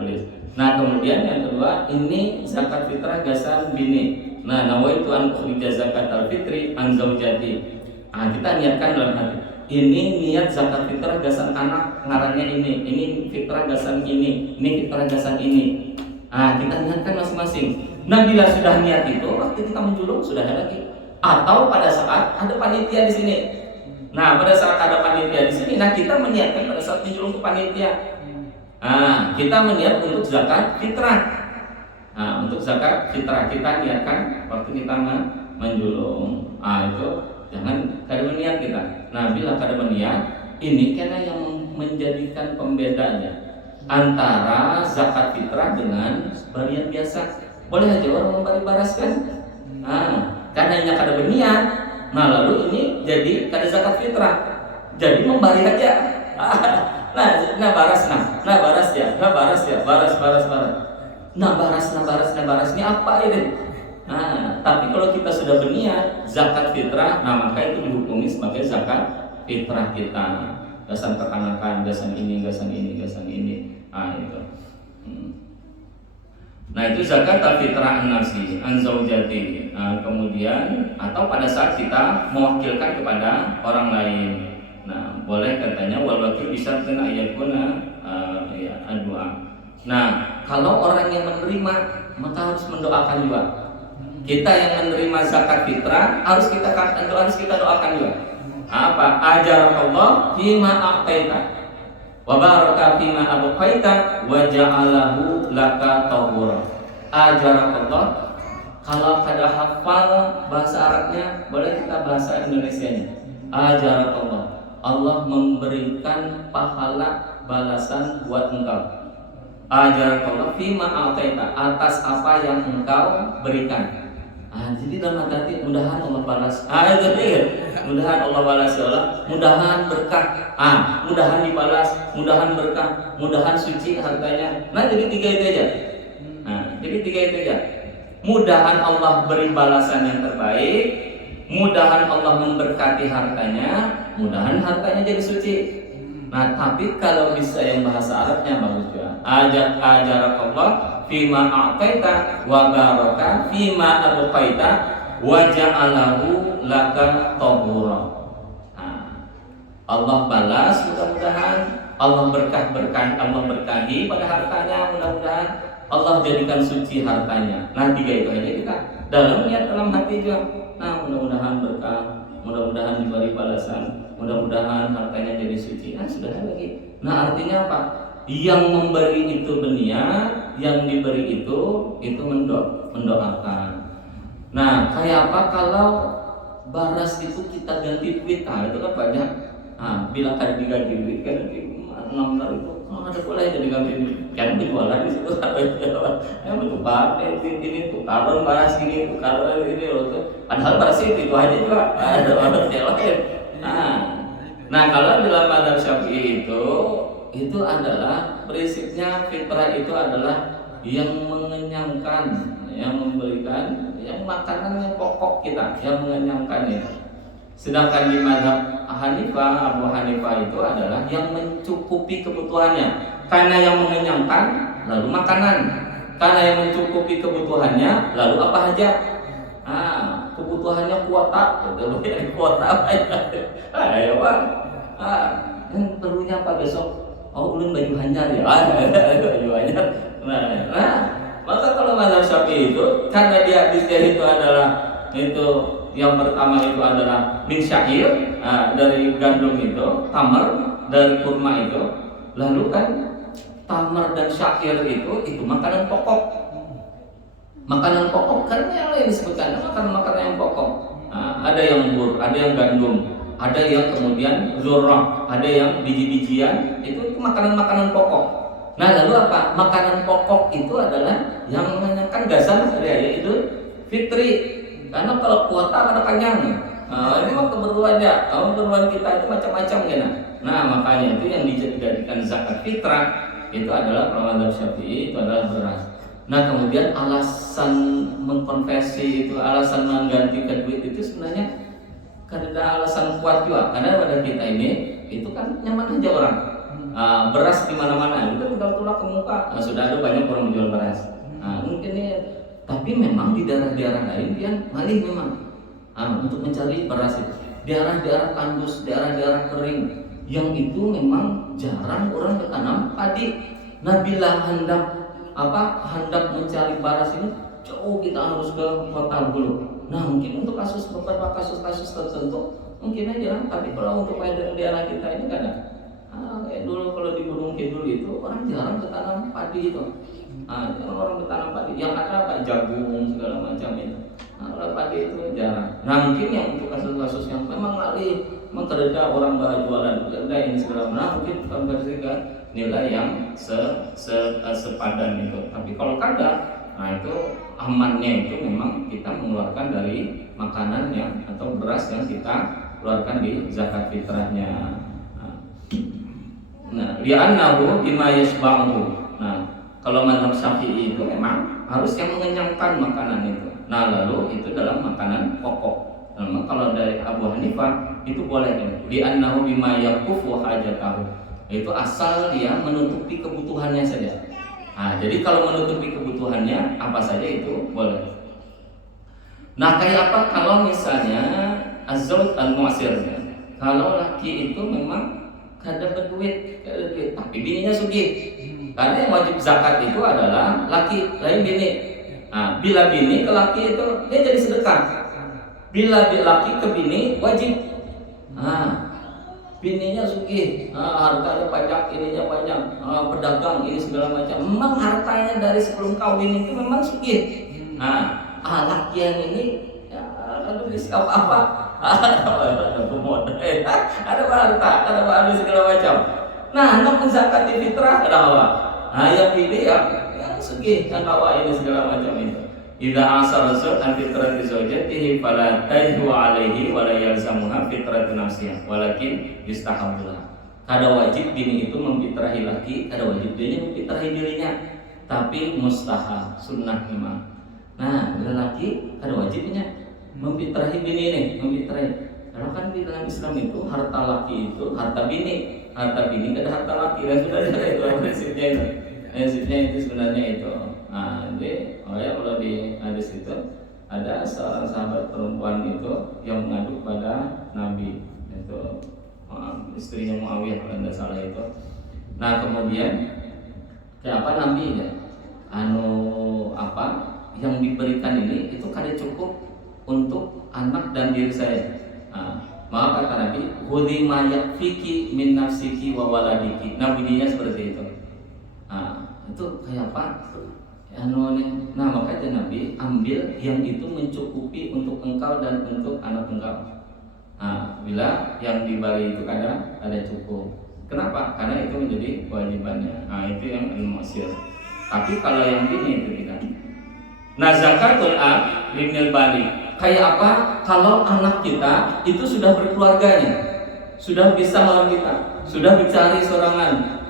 tulis. Nah, kemudian yang kedua, ini zakat fitrah gasan bini. Nah, nawaitu an ukhrija zakatal fitri an zaujati. Nah, kita niatkan dalam hati. Ini niat zakat fitrah gasan anak, ngarannya ini fitrah gasan ini fitrah gasan ini. Nah, kita niatkan masing-masing. Nah, bila sudah niat itu, waktu kita menjulung sudah ada lagi. Atau pada saat ada panitia di sini. Nah, pada saat ada panitia di sini, nah kita meniatkan pada saat menjulung ke panitia. Nah, kita meniat untuk zakat fitrah. Nah, untuk zakat fitrah kita niatkan waktu kita menjulung. Nah, itu jangan kada berniat kita. Nah, bila kada berniat, ini karena yang menjadikan pembedanya antara zakat fitrah dengan barian biasa. Boleh aja orang memberi baras kan? Karena kada berniat, nah lalu ini jadi kada zakat fitrah. Jadi memberi aja. Nah baras ya. Nah baras ini apa ini? Nah, tapi kalau kita sudah berniat zakat fitrah, nah maka itu dihukumi sebagai zakat fitrah kita. gasan kekanakan, gasan ini. Nah itu. Nah itu zakat fitrah an-nafsi an-zaujati. Kemudian atau pada saat kita mewakilkan kepada orang lain. Nah boleh katanya wal wakil bisa kena ayatuna doa. Nah kalau orang yang menerima maka harus mendoakan juga. Kita yang menerima zakat fitrah harus kita doakan juga. Apa? Ajarakallah fima a'taita wa baraka fima abqaita wa ja'alahu laka tahura. Ajarakallah, kalau kada hafal bahasa Arabnya boleh kita bahasa Indonesianya. Ajarakallah, Allah memberikan pahala balasan buat engkau. Ajarakallah fima a'taita, atas apa yang engkau berikan. Jadi dalam hati mudahan Allah balas. Mudahan Allah balas ya Allah. Mudahan berkah. Mudahan dibalas. Mudahan berkah. Mudahan suci hartanya. Nah jadi tiga itu aja. Mudahan Allah beri balasan yang terbaik. Mudahan Allah memberkati hartanya. Mudahan hartanya jadi suci. Nah tapi kalau bisa yang bahasa Arabnya bagus juga. Ajarakallah fima a'taita wa baraka fima abqaita wa ja'alahu laka tahura. Allah balas mudah-mudahan, Allah berkahi pada hartanya, mudah-mudahan Allah jadikan suci hartanya. Nah tiga itu aja kita dalam niat dalam hati juga. Nah mudah-mudahan berkah, mudah-mudahan diberi balasan, mudah-mudahan hartanya jadi suci. Nah sudah lagi. Nah artinya apa? Yang memberi itu berniat, yang diberi itu mendoakan. Nah, kayak apa kalau baras itu kita ganti duit? Nah, itu kan banyak. Bila kan diganti duit kan 6 itu ada boleh jadi ganti duit. Kan dijualan di situ betul pakai ini tukaran baras ini, tukaran ini loh. Padahal baras itu aja juga ada orang yang lain. Nah, kalau dalam mazhab Syafi'i itu adalah prinsipnya fitrah itu adalah yang mengenyangkan, yang memberikan, yang makanan yang pokok kita, yang mengenyangkan itu. Sedangkan di mazhab Abu Hanifah itu adalah yang mencukupi kebutuhannya. Karena yang mengenyangkan lalu makanan, karena yang mencukupi kebutuhannya lalu apa aja? Kebutuhannya kuota, kuota apa ya? Ayo Pak. Yang perlunya apa besok? Ulun baju hanyar ya, baju hanyar. Nah, maka kalau mazhab Syafi'i itu karena di hadis itu adalah itu yang pertama itu adalah min syair, dari gandum itu, tamar dari kurma itu, lalu kan tamar dan syair itu makanan pokok. Makanan pokok kan yang lain disebutkan makanan yang pokok. Ada yang bur, ada yang gandum, ada yang kemudian zurrah, ada yang biji-bijian, itu makanan-makanan pokok. Nah lalu apa? Makanan pokok itu adalah yang mengenyangkan gasan yaitu fitri. Karena kalau kuota ada kenyang. Ini mah keperluannya. Keperluan kita itu macam-macam ya. Nah makanya itu yang dijadikan zakat fitrah itu adalah mazhab Syafi'i itu adalah beras. Nah kemudian alasan mengkonversi itu, alasan menggantikan duit itu sebenarnya karena alasan kuat juga, karena pada kita ini itu kan nyaman aja orang. Beras di mana-mana, kita tinggal tulak ke muka. Sudah ada banyak orang menjual beras. Mungkin ya, tapi memang di daerah-daerah lain dia malih memang untuk mencari beras itu. Daerah-daerah tandus, daerah-daerah kering, yang itu memang jarang orang bertanam padi. Nah bila hendak mencari beras ini jauh, kita harus ke kota dulu. Nah mungkin untuk beberapa kasus tertentu mungkin aja, tapi kalau untuk daerah kita ini kan kayak dulu kalau di Gunung Kidul itu orang jarang bertanam padi itu. Orang bertanam padi yang ada apa jagung segala macam itu. Kalau padi itu jarang. Nah mungkin yang untuk kasus-kasus yang memang lali mengkerja orang jualan kerja ini segala macam, mungkin konversi ke nilai yang sepadan itu. Tapi kalau kada, nah itu amannya itu memang kita mengeluarkan dari makanan yang atau beras yang kita keluarkan di zakat fitrahnya. Nah, li'annahu bima yashba'uhu. Nah, kalau mazhab Syafi'i itu memang harus yang mengenyangkan makanan itu. Nah, lalu itu dalam makanan pokok. Nah, kalau dari Abu Hanifah itu boleh. Di annahu bima yakufu hajatahu. Itu asal dia menutupi kebutuhannya saja. Nah, jadi kalau menutupi kebutuhannya apa saja itu boleh. Nah, kayak apa kalau misalnya az-zawj al-mu'sir? Kalau laki itu memang kada berduit, tapi bininya sugih. Karena yang wajib zakat itu adalah laki, lain bini. Nah, bila bini ke laki itu dia jadi sedekah. Bila laki ke bini wajib. Nah, bininya sugih, hartanya banyak, ininya banyak, pedagang ini segala macam. Memang hartanya dari sebelum kawin itu memang sugih. Nah, laki yang ini ya, aduh bisa apa-apa. Ada pemodal, ada harta, ada bahan segala macam. Nah, anak menzakati fitrah ada apa? Nah, yang pilih yang sugih, yang kawa ini segala macam itu. Idza asar rasul an fitrati zawjatihi fala tajhu alaihi wa la yalzamuha fitratu nafsiha walakin yustahabbulah. Kada wajib bini itu memfitrahi laki, kada wajib dia memfitrahi dirinya, tapi mustahab, sunnah memang. Nah, laki kada wajibnya memfitrahi bini ini, memfitrahi. Karena kan di dalam Islam itu harta laki itu harta bini kada harta laki, dan sudah ada itu prinsipnya itu. Prinsipnya itu sebenarnya itu. Nah, jadi kalau di hadis itu ada seorang sahabat perempuan itu yang mengadu pada Nabi, itu istrinya Muawiyah kalau tidak salah itu. Nah, kemudian kayak apa Nabi ya? Yang diberikan ini itu kada cukup untuk anak dan diri saya. Maka kata Nabi, "Khudhi ma yakfiki min nafsiki wa waladiki." Nah, bunyinya seperti itu. Itu kayak apa? Nah, makanya Nabi ambil yang itu mencukupi untuk engkau dan untuk anak engkau. Bila yang diberi itu ada cukup. Kenapa? Karena itu menjadi kewajibannya. Itu yang al-mu'sir. Tapi kalau yang bini itu tidak. Nah, zakatul ab limnil bali. Kayak apa? Kalau anak kita itu sudah berkeluarganya, sudah bisa melawan kita, sudah dicari sorangan,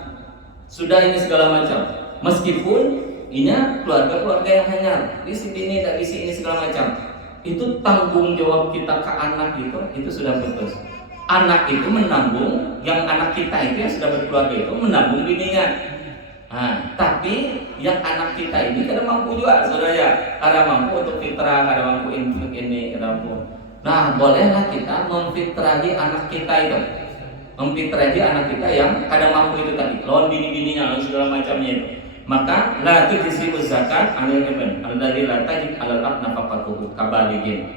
sudah ini segala macam. Meskipun ini keluarga yang hanyar, isi bini dan isi ini segala macam, itu tanggung jawab kita ke anak itu sudah putus. Anak itu menanggung, yang anak kita itu yang sudah berkeluarga itu menanggung bininya. Tapi yang anak kita ini kada mampu juga, saudara, kada mampu untuk fitrah, kada mampu untuk ini, kada mampu. Nah, bolehlah kita memfitrahi anak kita itu, memfitrahi anak kita yang kada mampu itu tadi, lawan bini-bininya, lawan segala macamnya itu. Maka la tujzibu zakat anil ibn alladzi la tajib alal ab nafaqatuhu kabaligin.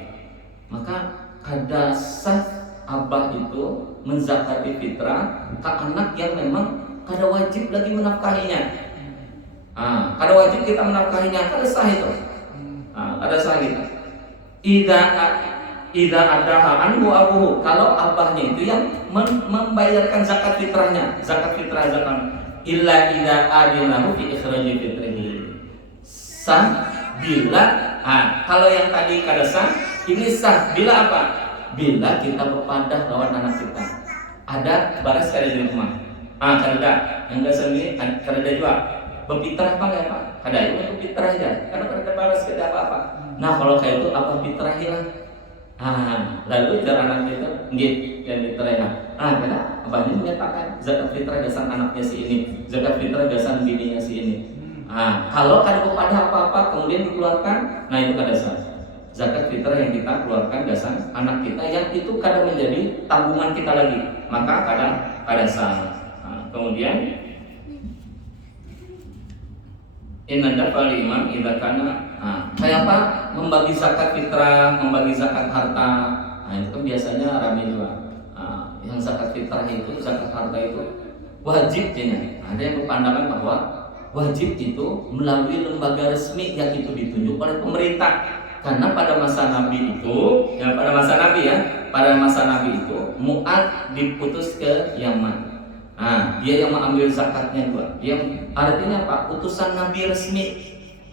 Maka kada sah abah itu menzakati fitrah ke anak yang memang kada wajib lagi menafkahinya. Kada wajib kita menafkahinya, kada sah itu. Kada sah kita. Idza adaha anhu abuhu, kalau abahnya itu yang membayarkan zakat fitrahnya, zakat fitrah zakat. Illa idza adinahu fi ikhraji fitrihi. Sah bila kalau yang tadi kada sah, ini sah bila apa? Bila kita berpadah lawan anak kita. Ada baras kada di rumah. Kada yang dasar ini kada juga. Berfitrah apa enggak Pak? Kada itu berfitrah aja. Karena kada baras kada apa-apa. Nah, kalau kayak itu apa fitrahilah. Lalu cara anak itu nggih yang fitrah. Karena abahnya menyatakan zakat fitrah dasar anaknya si ini, zakat fitrah dasar bininya si ini. Kalau kada kepada apa-apa kemudian dikeluarkan, nah itu kada sah. Zakat fitrah yang kita keluarkan dasar anak kita yang itu kada menjadi tanggungan kita lagi, maka kada sah. Kemudian inada fal imam idza kana kayak apa membagi zakat fitrah, membagi zakat harta. Itu kan biasanya ramai juga. Yang zakat fitrah itu, zakat harta itu wajib jadinya. Ada yang berpandangan bahwa wajib itu melalui lembaga resmi yang itu ditunjuk oleh pemerintah. Karena pada masa Nabi itu, pada masa Nabi itu Mu'ad diputus ke Yaman. Dia yang mengambil zakatnya juga. Dia artinya apa? Utusan Nabi resmi.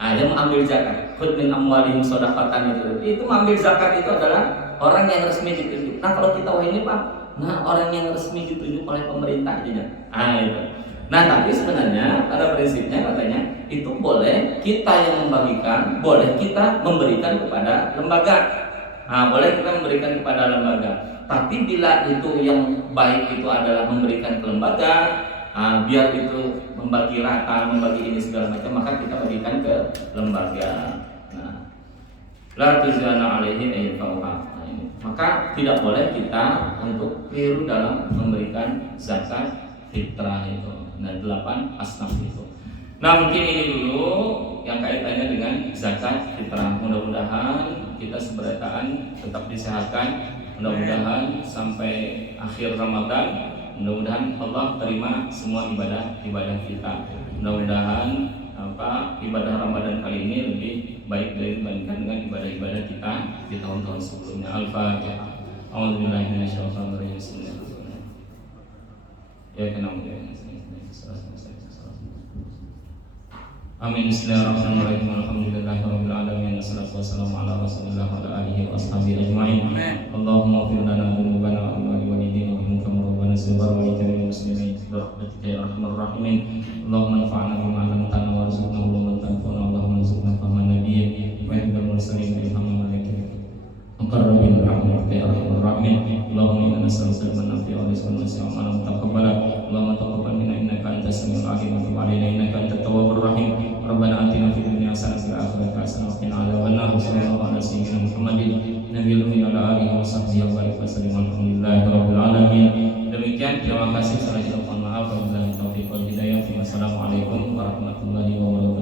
Dia mengambil zakat. Khudh min amwalihim shadaqatan itu mengambil zakat itu adalah orang yang resmi ditunjuk. Nah, kalau kita ini Pak, orang yang resmi ditunjuk oleh pemerintah aja. Itu. Nah, tapi sebenarnya pada prinsipnya katanya itu boleh kita yang membagikan, boleh kita memberikan kepada lembaga. Nah, boleh kita memberikan kepada lembaga. Tapi bila itu yang baik itu adalah memberikan ke lembaga, biar itu membagi rata, membagi ini segala macam, maka kita bagikan ke lembaga. Nah, la tuzana alaihim ayfauha. Maka tidak boleh kita untuk keliru dalam memberikan zakat fitrah itu. Dan 8 asnaf itu. Nah, mungkin ini dulu yang kaitannya dengan zakat fitrah. Mudah-mudahan kita seberataan tetap disehatkan. Mudah-mudahan sampai akhir Ramadan, mudah-mudahan Allah terima semua ibadah kita. Mudah-mudahan ibadah Ramadan kali ini lebih baik dibandingkan dengan ibadah-ibadah kita di tahun-tahun sebelumnya. Al-Fatihah. A'udzubillahi minasyaitonir rajim. Ya kenapa ya? Amin. Bismillahirrahmanirrahim. Alhamdulillahirabbil alamin. Wassalatu wassalamu ala Rasulillah wa ala alihi wa ashabihi ajma'in. Allahumma ighfir lana dzunubana wa li walidayna wa minkum rabbana sabar wa jami'il muslimin bi rahmatika ya arhamar rahimin. Allahumma anfa'na bima 'allamtana warzuqna ilman tanfa'una. Allahumma arzuqna fahman nabiyyin wa hifdzal mursalin wa ilhaman malaikati. Muqarrabin bi rahmatika ya arhamar rahimin. Allahumma inna nas'aluka ilman nafi'an wa rizqan wasi'an wa 'amalan mutaqabbalan. Allahumma taqabbal minna innaka antas samiul 'alim wa tub 'alaina innaka antat tawwabur rahim. Rabbana atina fid dunya hasanah wa fil akhirati hasanah wa qina adzabannar. Sallallahu ala sayyidina Muhammadin nabiyil ummi wa ala alihi wa sahbihi wa barik wa sallim. Alhamdulillahirabbil alamin. Demikian, terima kasih. Salah satu mohon maaf. Wabillahi taufiq wal hidayah. Wassalamualaikum warahmatullahi wabarakatuh.